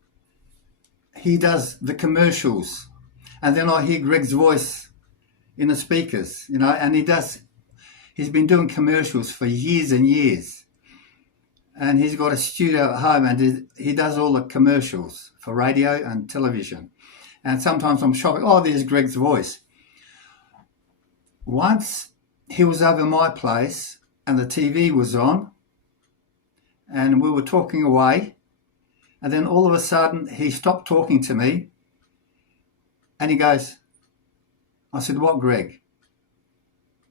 He does the commercials, and then I hear Greg's voice in the speakers, you know, and he's been doing commercials for years and years, and he's got a studio at home and he does all the commercials for radio and television. And sometimes I'm shopping, oh, there's Greg's voice. Once he was over my place and the TV was on, and we were talking away, and then all of a sudden he stopped talking to me, and he goes, I said, what, Greg?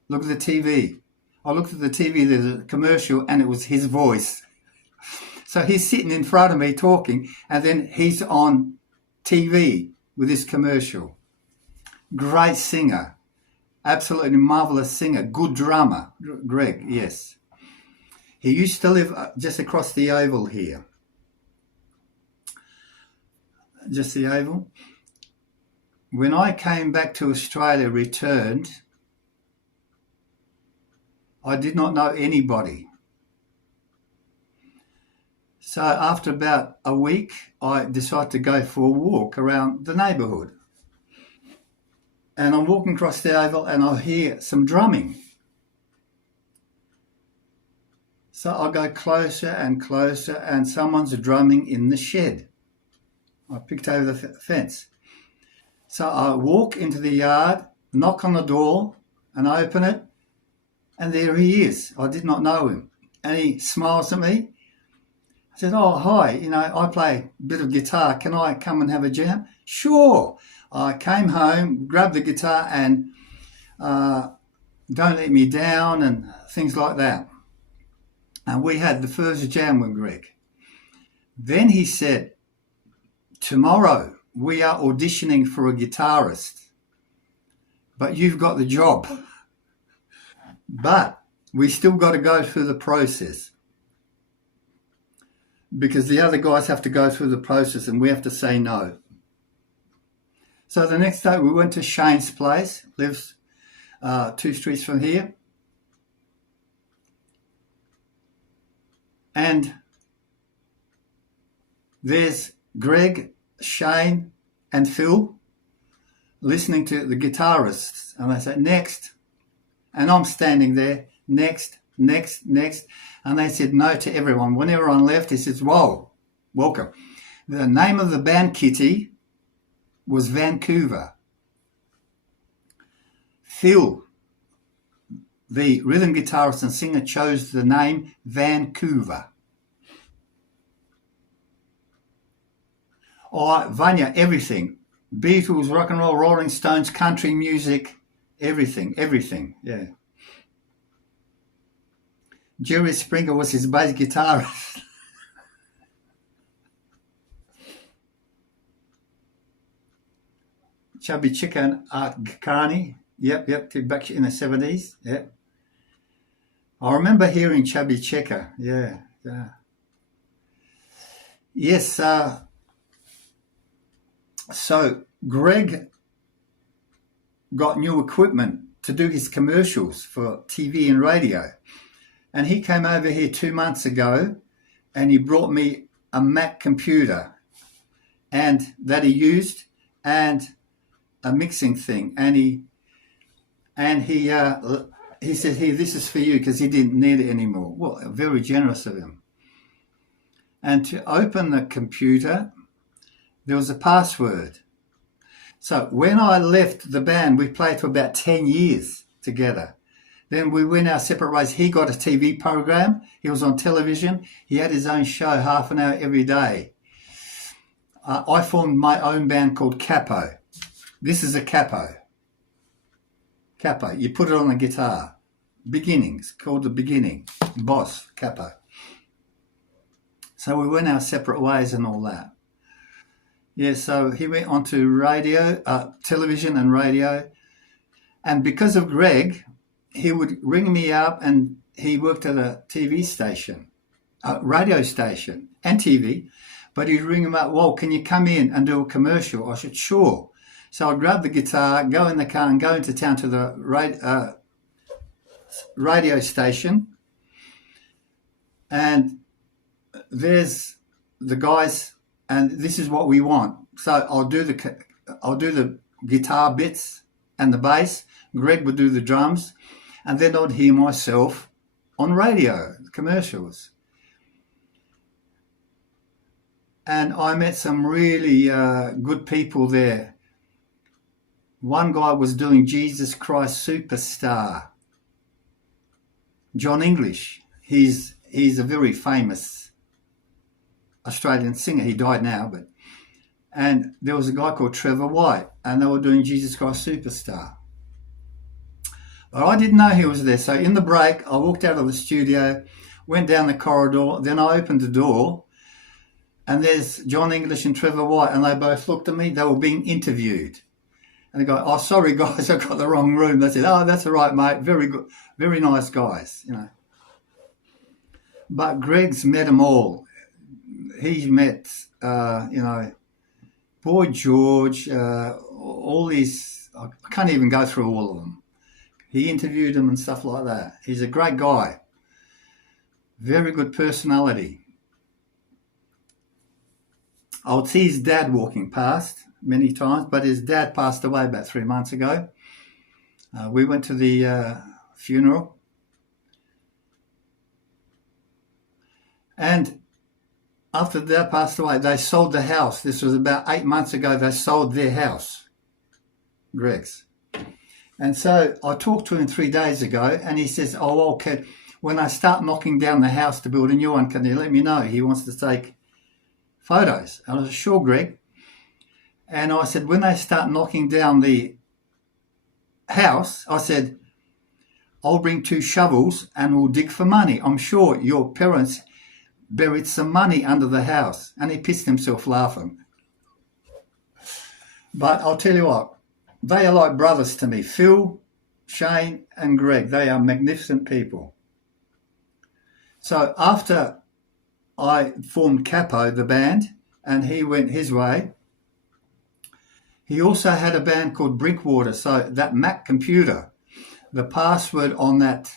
Look at the TV. I looked at the TV, there's a commercial, and it was his voice. So he's sitting in front of me talking, and then he's on TV with this commercial. Great singer, absolutely marvellous singer, good drummer, Greg, yes. He used to live just across the Oval here. Just the Oval. When I came back to Australia, returned, I did not know anybody. So after about a week, I decided to go for a walk around the neighbourhood. And I'm walking across the Oval and I hear some drumming. So I go closer and closer and someone's drumming in the shed. I picked over the fence. So I walk into the yard, knock on the door and open it, and there he is. I did not know him. And he smiles at me. I said, oh, hi, I play a bit of guitar. Can I come and have a jam? Sure. I came home, grabbed the guitar and Don't Let Me Down and things like that. And we had the first jam with Greg. Then he said, tomorrow we are auditioning for a guitarist, but you've got the job. But we still got to go through the process because the other guys have to go through the process and we have to say no. So the next day we went to Shane's place, lives 2 streets from here. And there's Greg, Shane and Phil listening to the guitarists. And they say, next. And I'm standing there, next, next, next. And they said no to everyone. When everyone left, he says, whoa, welcome. The name of the band, Kitty, was Vancouver. Phil, the rhythm guitarist and singer, chose the name Vancouver. Vanya, everything. Beatles, rock and roll, Rolling Stones, country music, everything, yeah. Jerry Springer was his bass guitarist. Chubby Chicken, Art Carney, yep, back in the 70s, yep. I remember hearing Chubby Checker, yeah. Yes, so Greg got new equipment to do his commercials for TV and radio. And he came over here 2 months ago and he brought me a Mac computer and that he used and a mixing thing. And he said, here, this is for you, because he didn't need it anymore. Well, very generous of him. And to open the computer, there was a password. So when I left the band, we played for about 10 years together. Then we went our separate ways. He got a TV program. He was on television. He had his own show, half an hour every day. I formed my own band called Capo. This is a capo. Capo. You put it on the guitar. Beginnings, called the beginning. Boss, capo. So we went our separate ways and all that. Yeah, so he went on to radio, television and radio. And because of Greg, he would ring me up and he worked at a TV station, a radio station and TV. But he'd ring him up, well, can you come in and do a commercial? I said, sure. So I'd grab the guitar, go in the car and go into town to the radio station. And there's the guys, and this is what we want. So I'll do the guitar bits and the bass. Greg would do the drums. And then I'd hear myself on radio, commercials. And I met some really good people there. One guy was doing Jesus Christ Superstar. John English. He's a very famous Australian singer. He died now, and there was a guy called Trevor White, and they were doing Jesus Christ Superstar. But I didn't know he was there. So in the break, I walked out of the studio, went down the corridor, then I opened the door, and there's John English and Trevor White, and they both looked at me. They were being interviewed. And they go, "Oh, sorry, guys, I got the wrong room." They said, "Oh, that's all right, mate. Very good, very nice guys, you know." But Greg's met them all. He's met, Boy George, all these. I can't even go through all of them. He interviewed them and stuff like that. He's a great guy. Very good personality. I would see his dad walking past many times, but his dad passed away about 3 months ago. We went to the funeral. And after Dad passed away, they sold the house. This was about 8 months ago. They sold their house, Greg's. And so I talked to him 3 days ago, and he says, "Oh, okay, when I start knocking down the house to build a new one, can you let me know?" He wants to take photos. And I said, "Sure, Greg." And I said, when they start knocking down the house, I said, "I'll bring 2 shovels and we'll dig for money. I'm sure your parents buried some money under the house." And he pissed himself laughing. But I'll tell you what, they are like brothers to me. Phil, Shane and Greg, they are magnificent people. So after I formed Capo, the band, and he went his way, he also had a band called Brinkwater. So that Mac computer, the password on that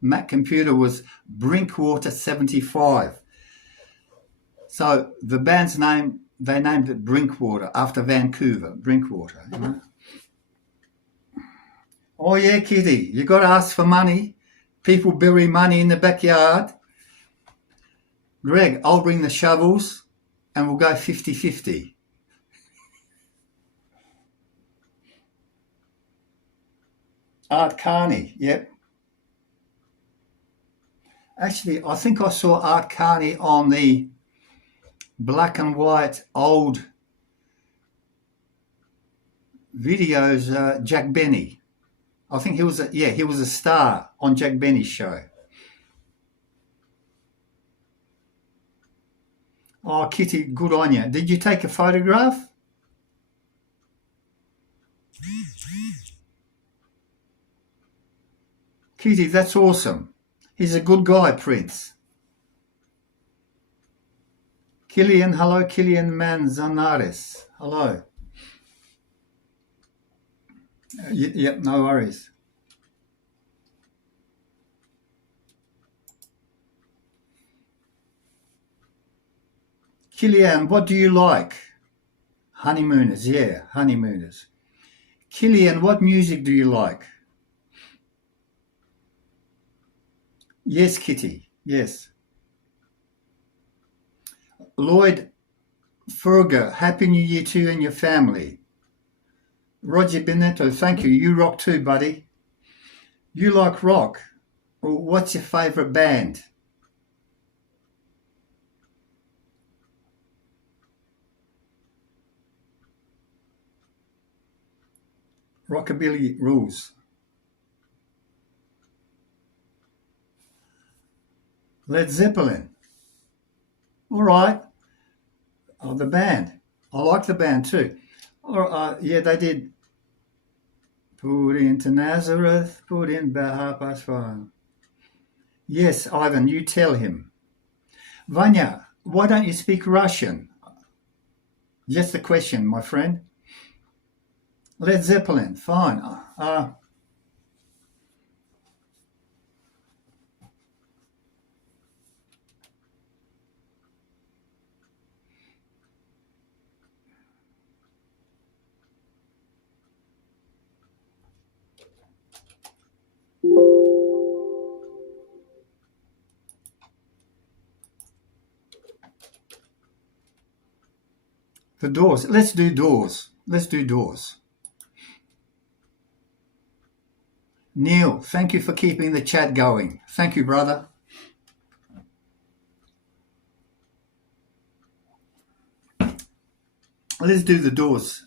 Mac computer was Brinkwater75. So the band's name, they named it Brinkwater after Vancouver, Brinkwater. You know? Oh yeah, Kitty, you got to ask for money. People bury money in the backyard. Greg, I'll bring the shovels and we'll go 50-50. Art Carney, yep. Actually, I think I saw Art Carney on the black and white old videos, Jack Benny. I think he was a star on Jack Benny's show. Oh, Kitty, good on you. Did you take a photograph? Kitty, that's awesome. He's a good guy, Prince. Killian, hello, Killian Manzanares. Hello. Yep, no worries. Killian, what do you like? Honeymooners, yeah, honeymooners. Killian, what music do you like? Yes, Kitty, yes. Lloyd Ferger, Happy New Year to you and your family. Roger Benetto, thank you. You rock too, buddy. You like rock. What's your favourite band? Rockabilly rules. Led Zeppelin. All right. Oh, the band. I like the band too. Yeah, they did. Put into Nazareth, put in Bahapaswan. Yes, Ivan, you tell him. Vanya, why don't you speak Russian? Just a question, my friend. Led Zeppelin, fine. The Doors. Let's do Doors. Let's do Doors. Neil, thank you for keeping the chat going. Thank you, brother. Let's do the Doors.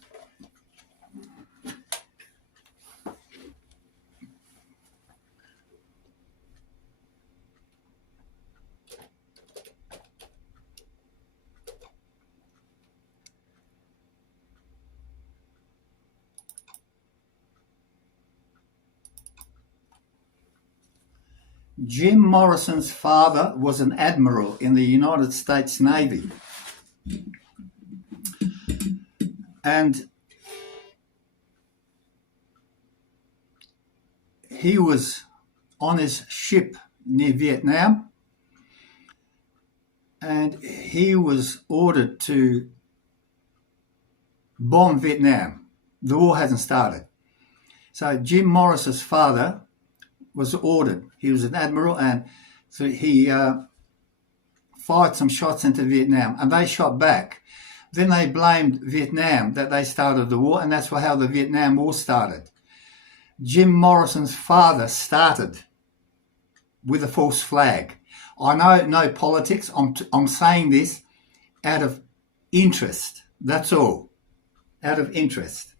Jim Morrison's father was an admiral in the United States Navy. And he was on his ship near Vietnam, and he was ordered to bomb Vietnam. The war hasn't started. So Jim Morrison's father was ordered. He was an admiral, and so he fired some shots into Vietnam, and they shot back. Then they blamed Vietnam that they started the war, and that's how the Vietnam War started. Jim Morrison's father started with a false flag. I know no politics. I'm saying this out of interest. That's all. Out of interest.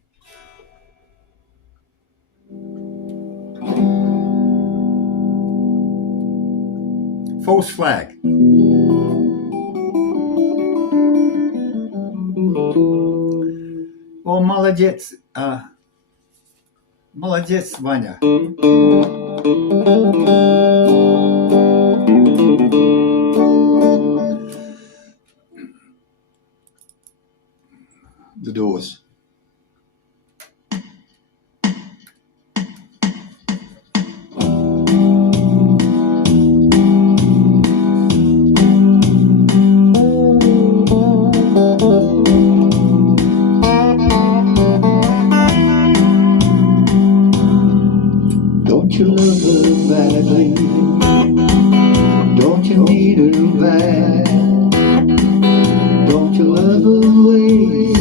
False flag. О, молодец. Молодец, Ваня. The Doors. Don't you love her badly? Don't you need her bad? Don't you love her ways?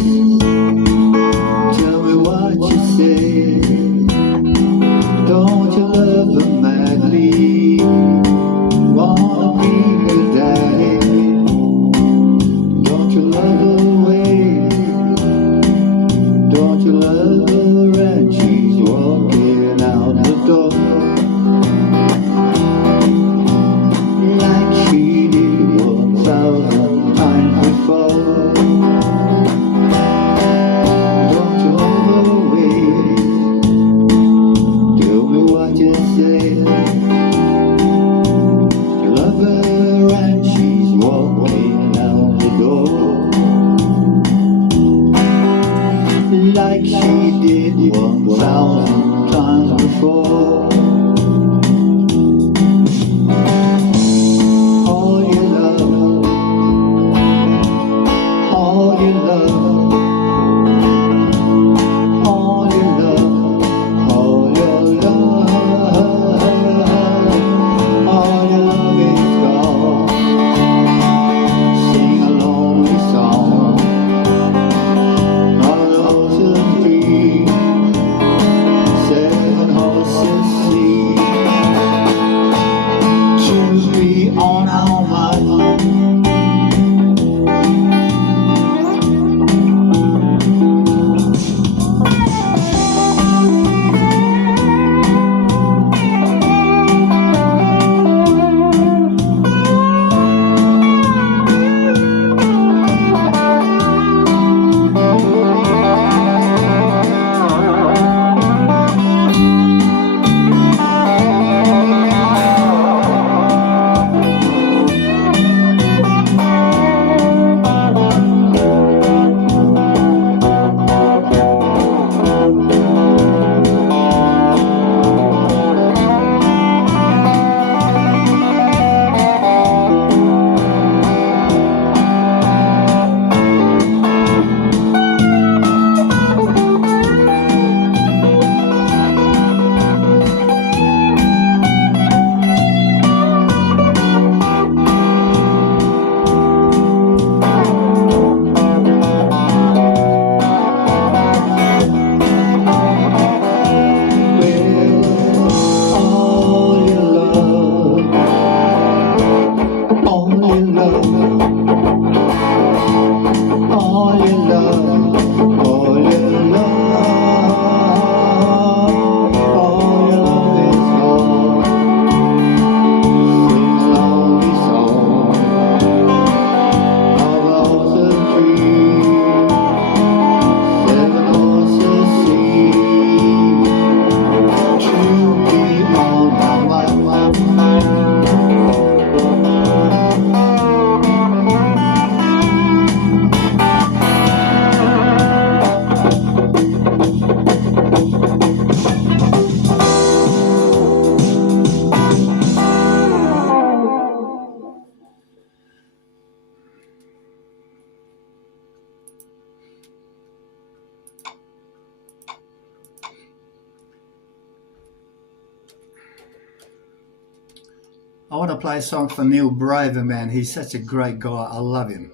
I want to play a song for Neil Braver, man. He's such a great guy. I love him.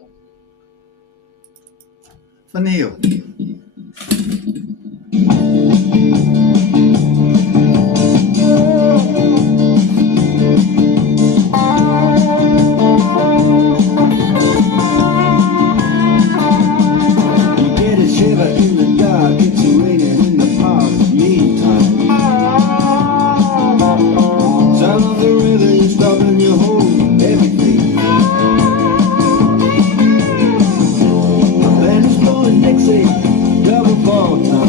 For Neil. Double fall time.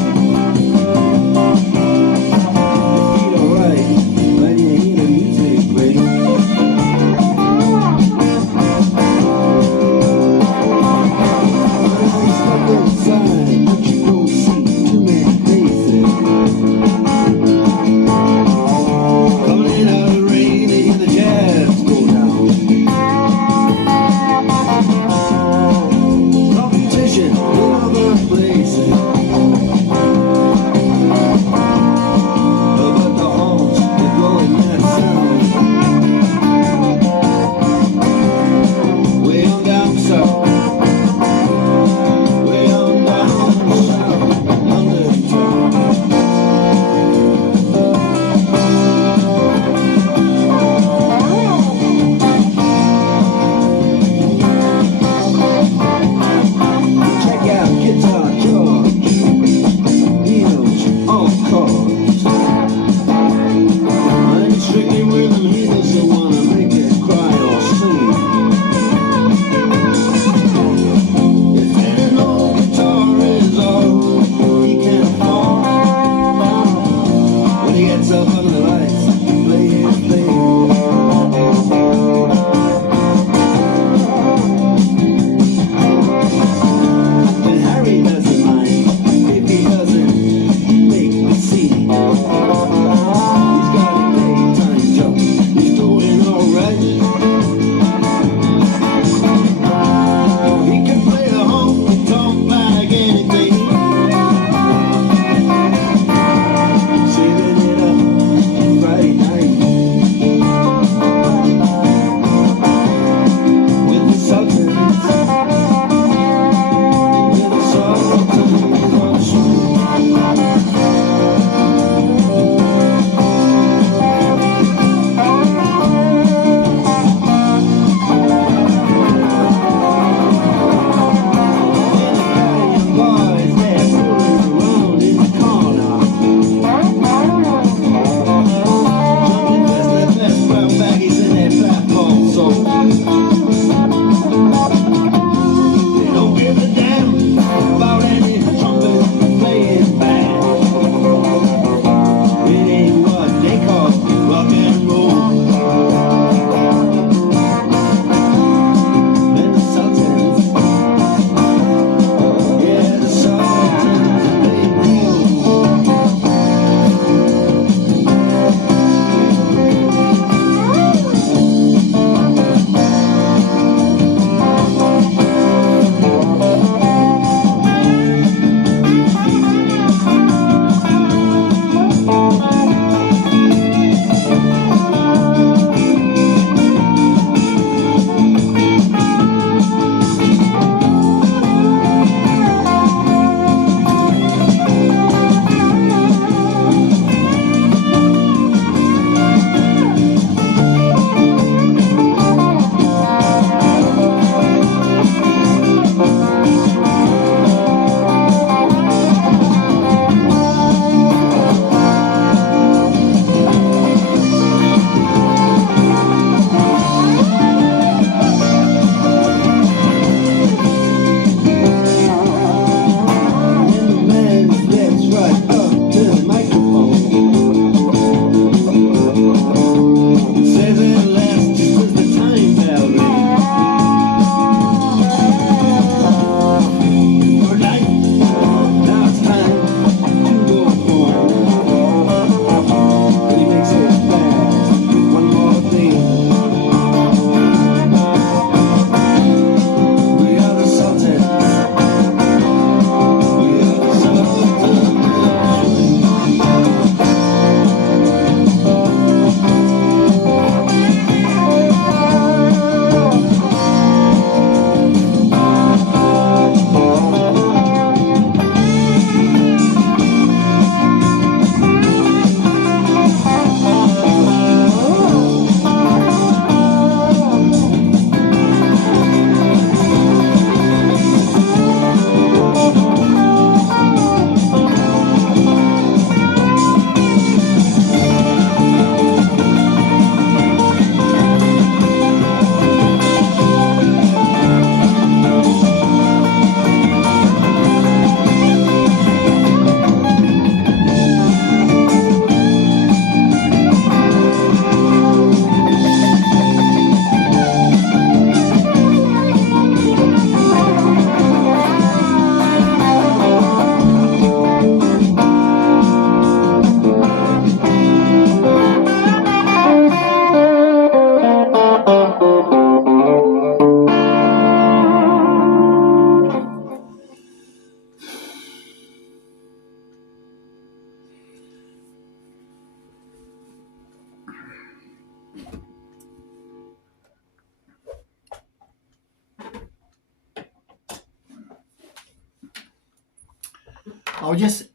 I'll just,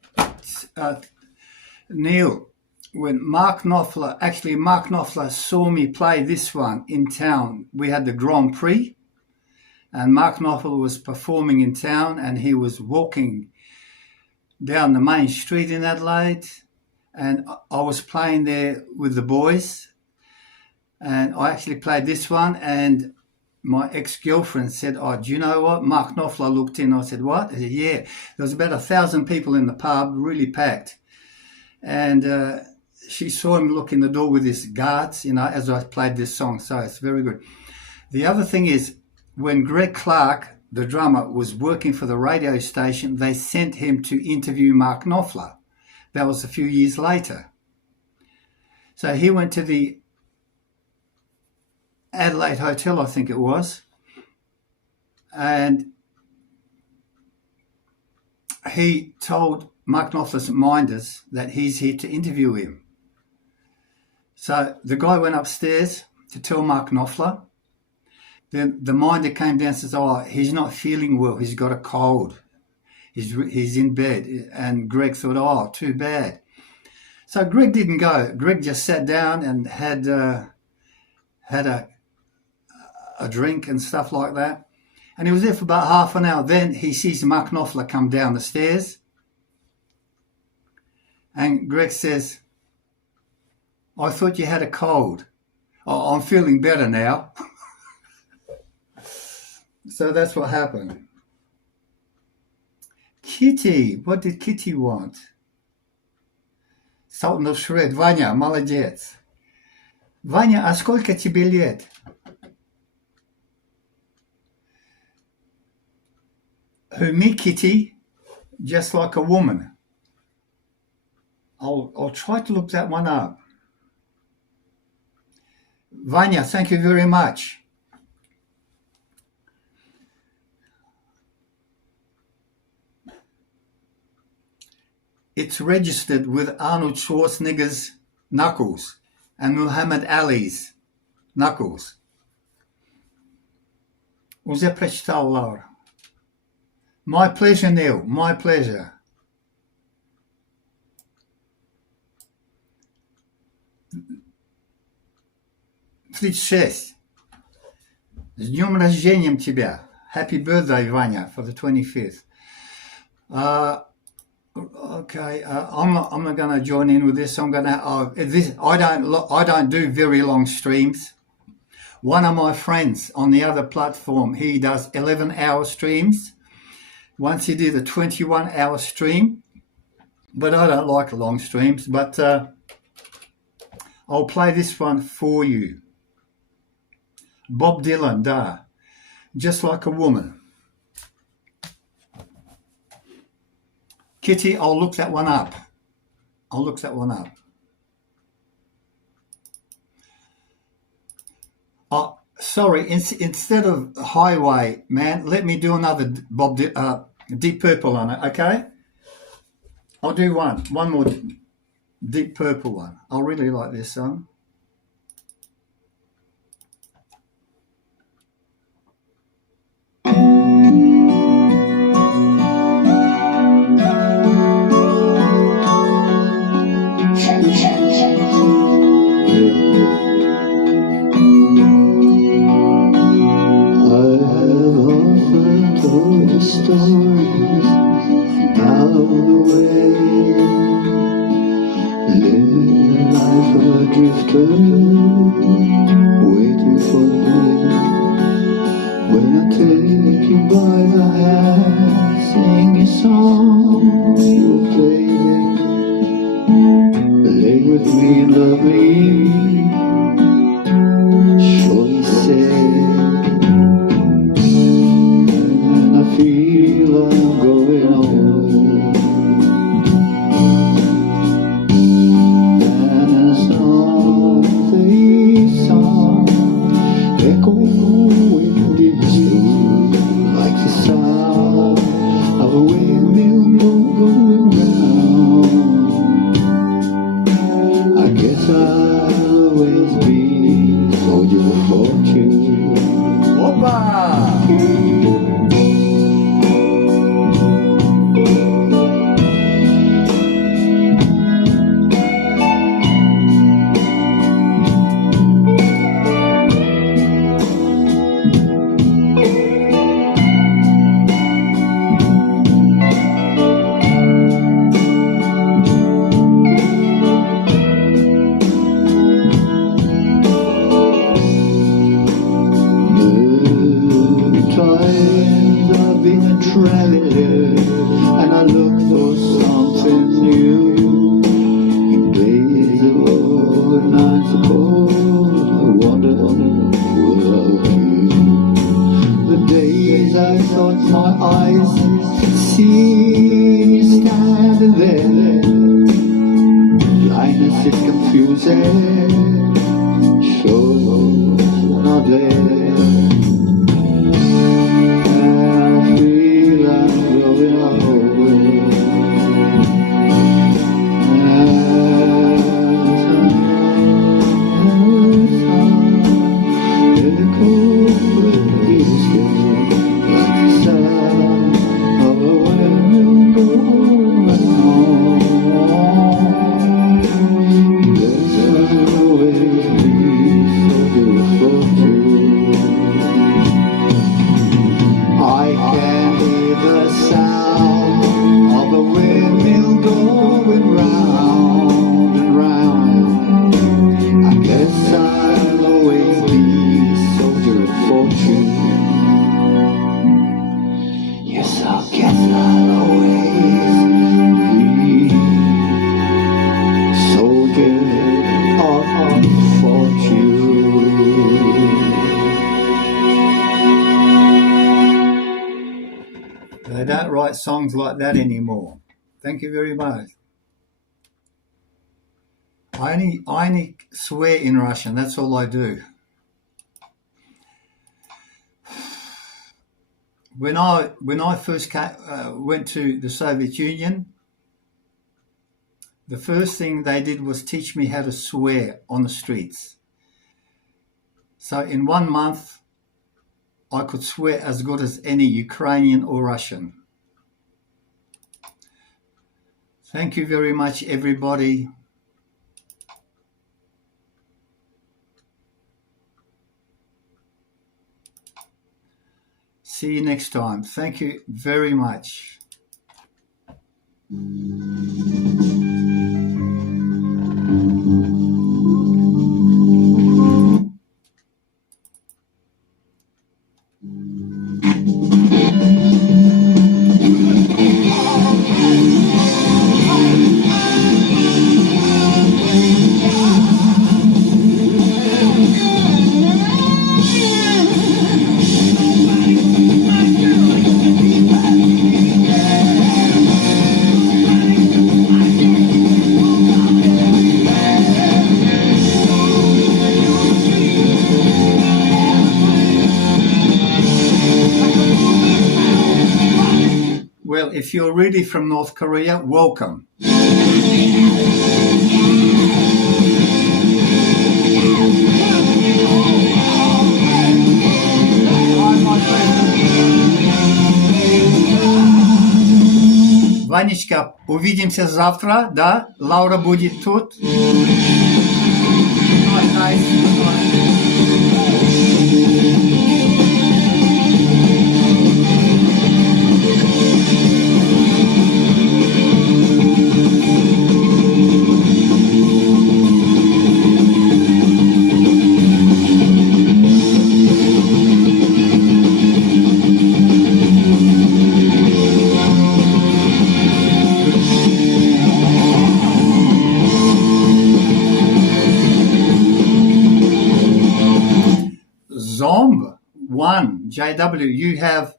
Neil, when Mark Knopfler saw me play this one in town. We had the Grand Prix, and Mark Knopfler was performing in town, and he was walking down the main street in Adelaide, and I was playing there with the boys, and I actually played this one, and my ex-girlfriend said, "Oh, do you know what? Mark Knopfler looked in." I said, "What?" I said, "Yeah." There was about 1,000 people in the pub, really packed. And she saw him look in the door with his guards, as I played this song. So it's very good. The other thing is, when Greg Clark, the drummer, was working for the radio station, they sent him to interview Mark Knopfler. That was a few years later. So he went to the Adelaide Hotel, I think it was, and he told Mark Knopfler's minders that he's here to interview him. So the guy went upstairs to tell Mark Knopfler. Then the minder came down and says, "Oh, he's not feeling well. He's got a cold. He's in bed." And Greg thought, "Oh, too bad." So Greg didn't go. Greg just sat down and had a drink and stuff like that. And he was there for about half an hour. Then he sees Mark Knopfler come down the stairs. And Greg says, "I thought you had a cold." "Oh, I'm feeling better now." So that's what happened. Kitty, what did Kitty want? Sultan of Shred. Vanya, молодец. Vanya, а сколько тебе лет? Who, me, Kitty? Just like a woman. I'll try to look that one up. Vanya, thank you very much. It's registered with Arnold Schwarzenegger's knuckles and Muhammad Ali's knuckles. Уже прочитал, Laura. My pleasure, Neil. My pleasure. С днем рождения тебя. Happy birthday, Vanya, for the 25th. Okay, I'm not going to join in with this. I'm going to. I don't do very long streams. One of my friends on the other platform, he does 11-hour streams. Once he did a 21-hour stream, but I don't like long streams. But I'll play this one for you. Bob Dylan, da, Just Like a Woman. Kitty, I'll look that one up. Oh, sorry, instead of Highway, man, let me do another Deep Purple on it, okay? I'll do one more Deep Purple one. I really like this song. Stories out of the way, living life of a drifter, waiting for the day when I take you by the hand, sing a song, you'll play with me and love me, surely say. Feel I'm going on, and as long as they my eyes see you standing there. Blindness is confusing, sure you're not there. I feel I'm growing old. They don't write songs like that anymore. Thank you very much. I only swear in Russian. That's all I do. When I first went to the Soviet Union, the first thing they did was teach me how to swear on the streets. So in 1 month, I could swear as good as any Ukrainian or Russian. Thank you very much, everybody. See you next time. Thank you very much. Well, if you're really from North Korea, welcome. Ванечка, увидимся завтра, да? Лаура будет тут. Zomb1 JW, you have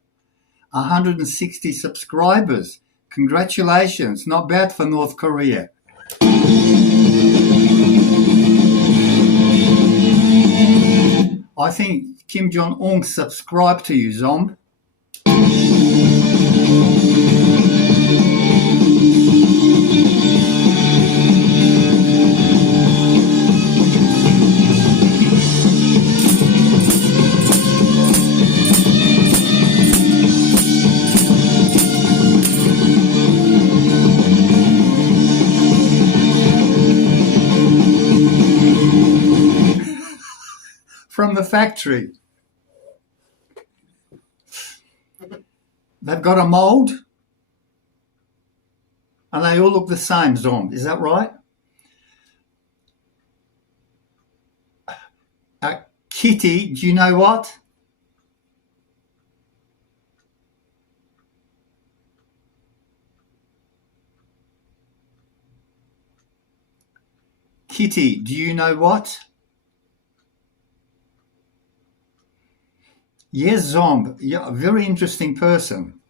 160 subscribers. Congratulations. Not bad for North Korea. I think Kim Jong-un subscribed to you, Zomb. From the factory. They've got a mold and they all look the same, Zom. Is that right? Kitty, do you know what? Kitty, do you know what? Yes, Zomb, you're a very interesting person.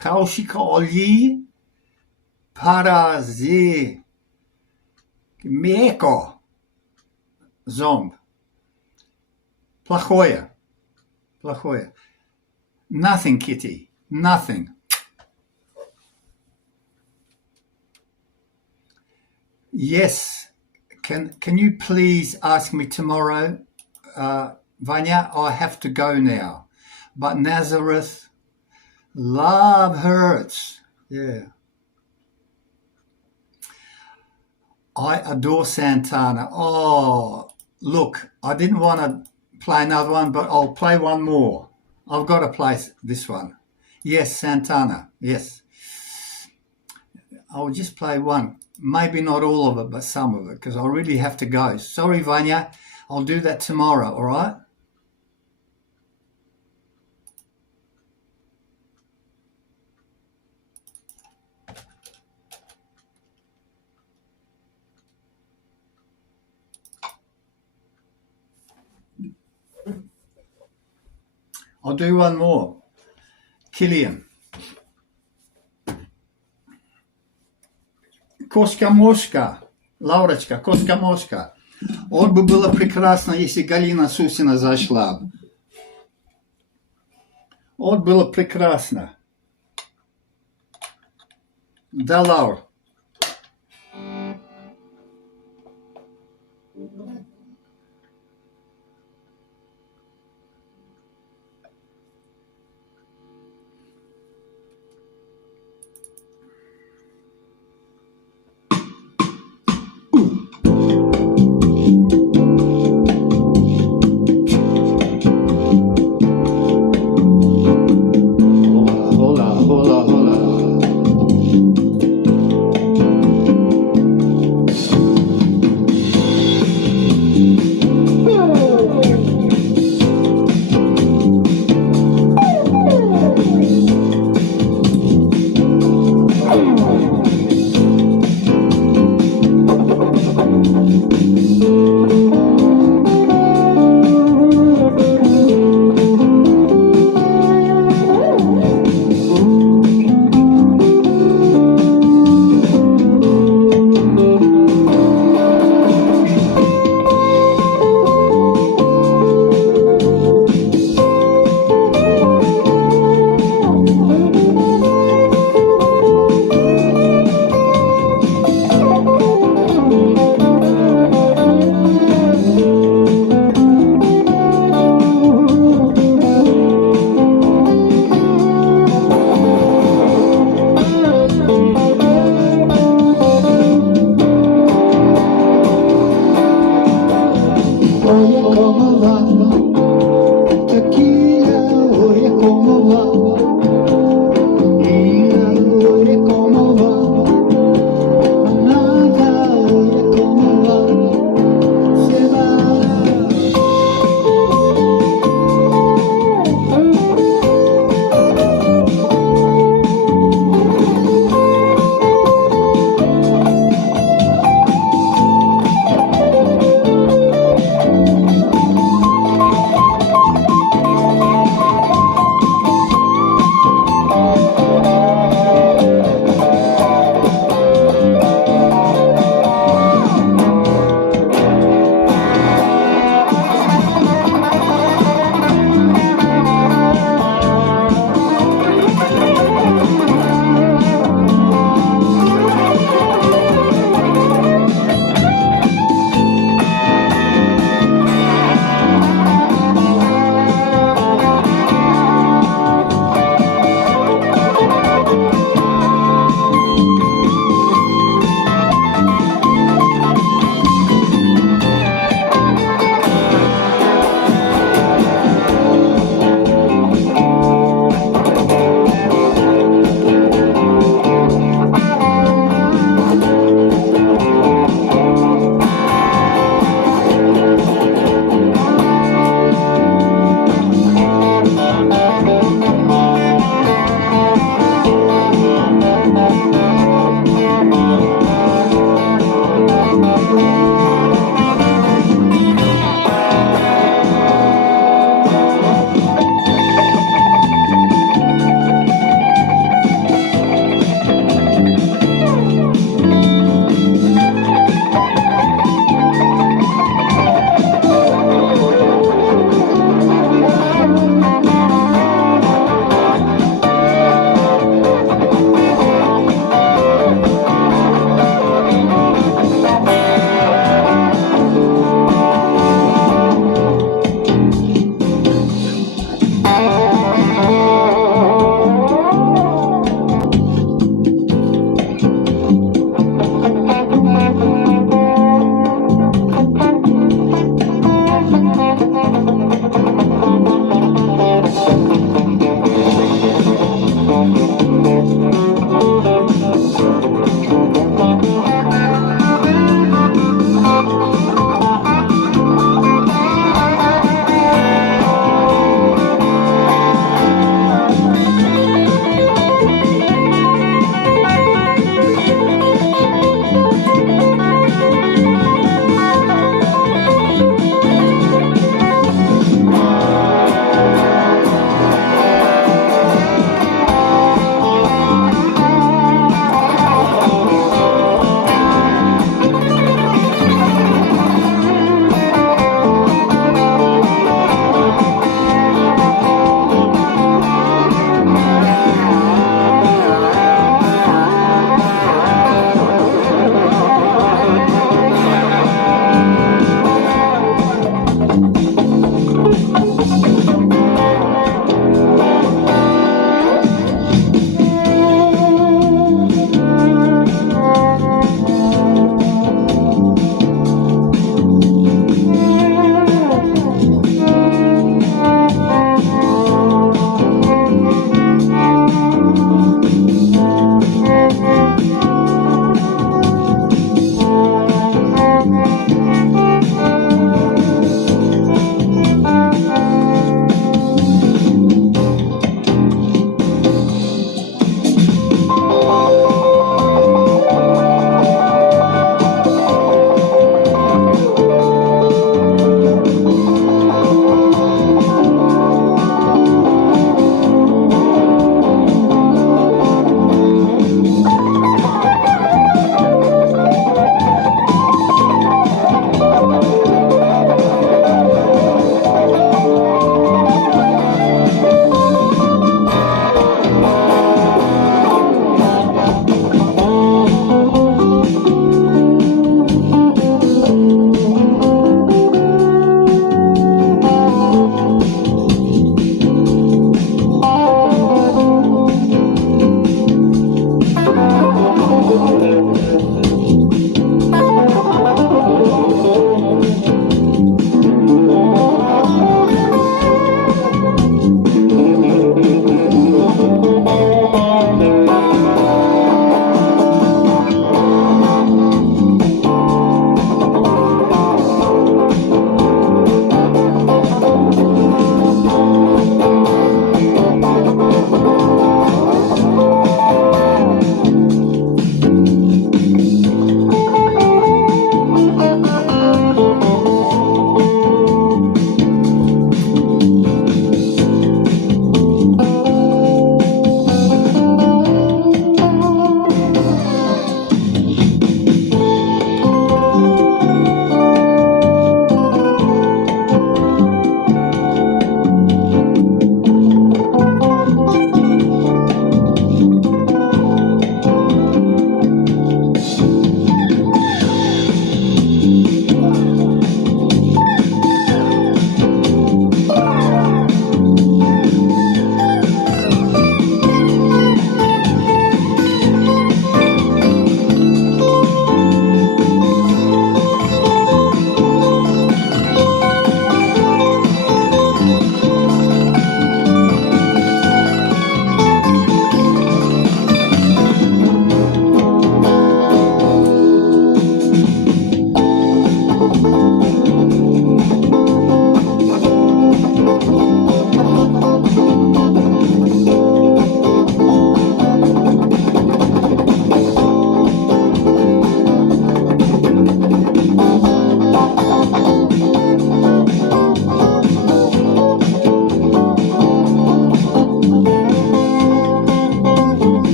Хауshikoli paraze meko zomb. Плохое. Плохое. Nothing, Kitty. Nothing. Yes. Can you please ask me tomorrow, Vanya? I have to go now. But Nazareth, love hurts. Yeah. I adore Santana. Oh, look, I didn't want to play another one, but I'll play one more. I've got to play this one. Yes, Santana. Yes. I'll just play one. Maybe not all of it, but some of it, because I really have to go. Sorry, Vanya. I'll do that tomorrow, all right? I'll do one more. Killian. Коска-мошка. Лаурочка, коска-мошка. Вот бы было прекрасно, если Галина Сусина зашла. Вот было прекрасно. Да, Лаур.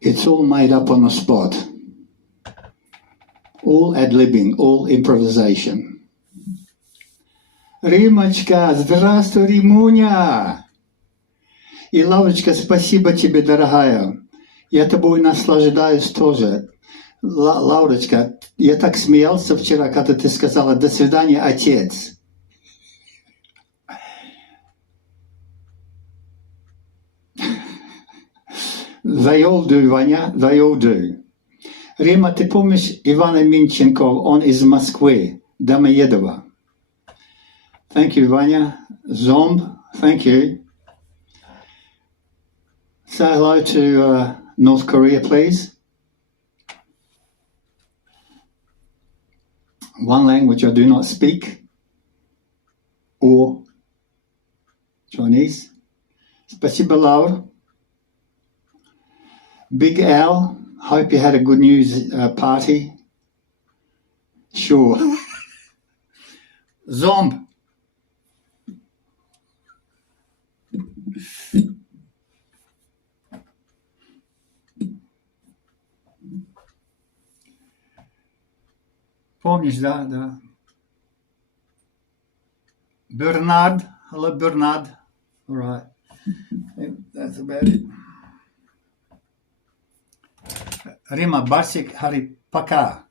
It's all made up on the spot. All ad-libbing, all improvisation. Римочка, здравствуй, Римуня! И Лаврочка, спасибо тебе, дорогая. Я тобой наслаждаюсь тоже. Лаурочка, я так смеялся вчера, когда ты сказала «до свидания, отец». They all do, Ваня, they all do. Рима, ты помнишь Ивана Минченко? Он из Москвы, Домоедово. Thank you, Vanya. Zomb, thank you. Say hello to North Korea, please. One language I do not speak, or Chinese. Спасибо, Laura. Big Al, hope you had a good news party. Sure. Zomb. Помнишь, да, да. Bernard, hello Bernard. All right, that's about it. Рима, Барсик, Хари, пока.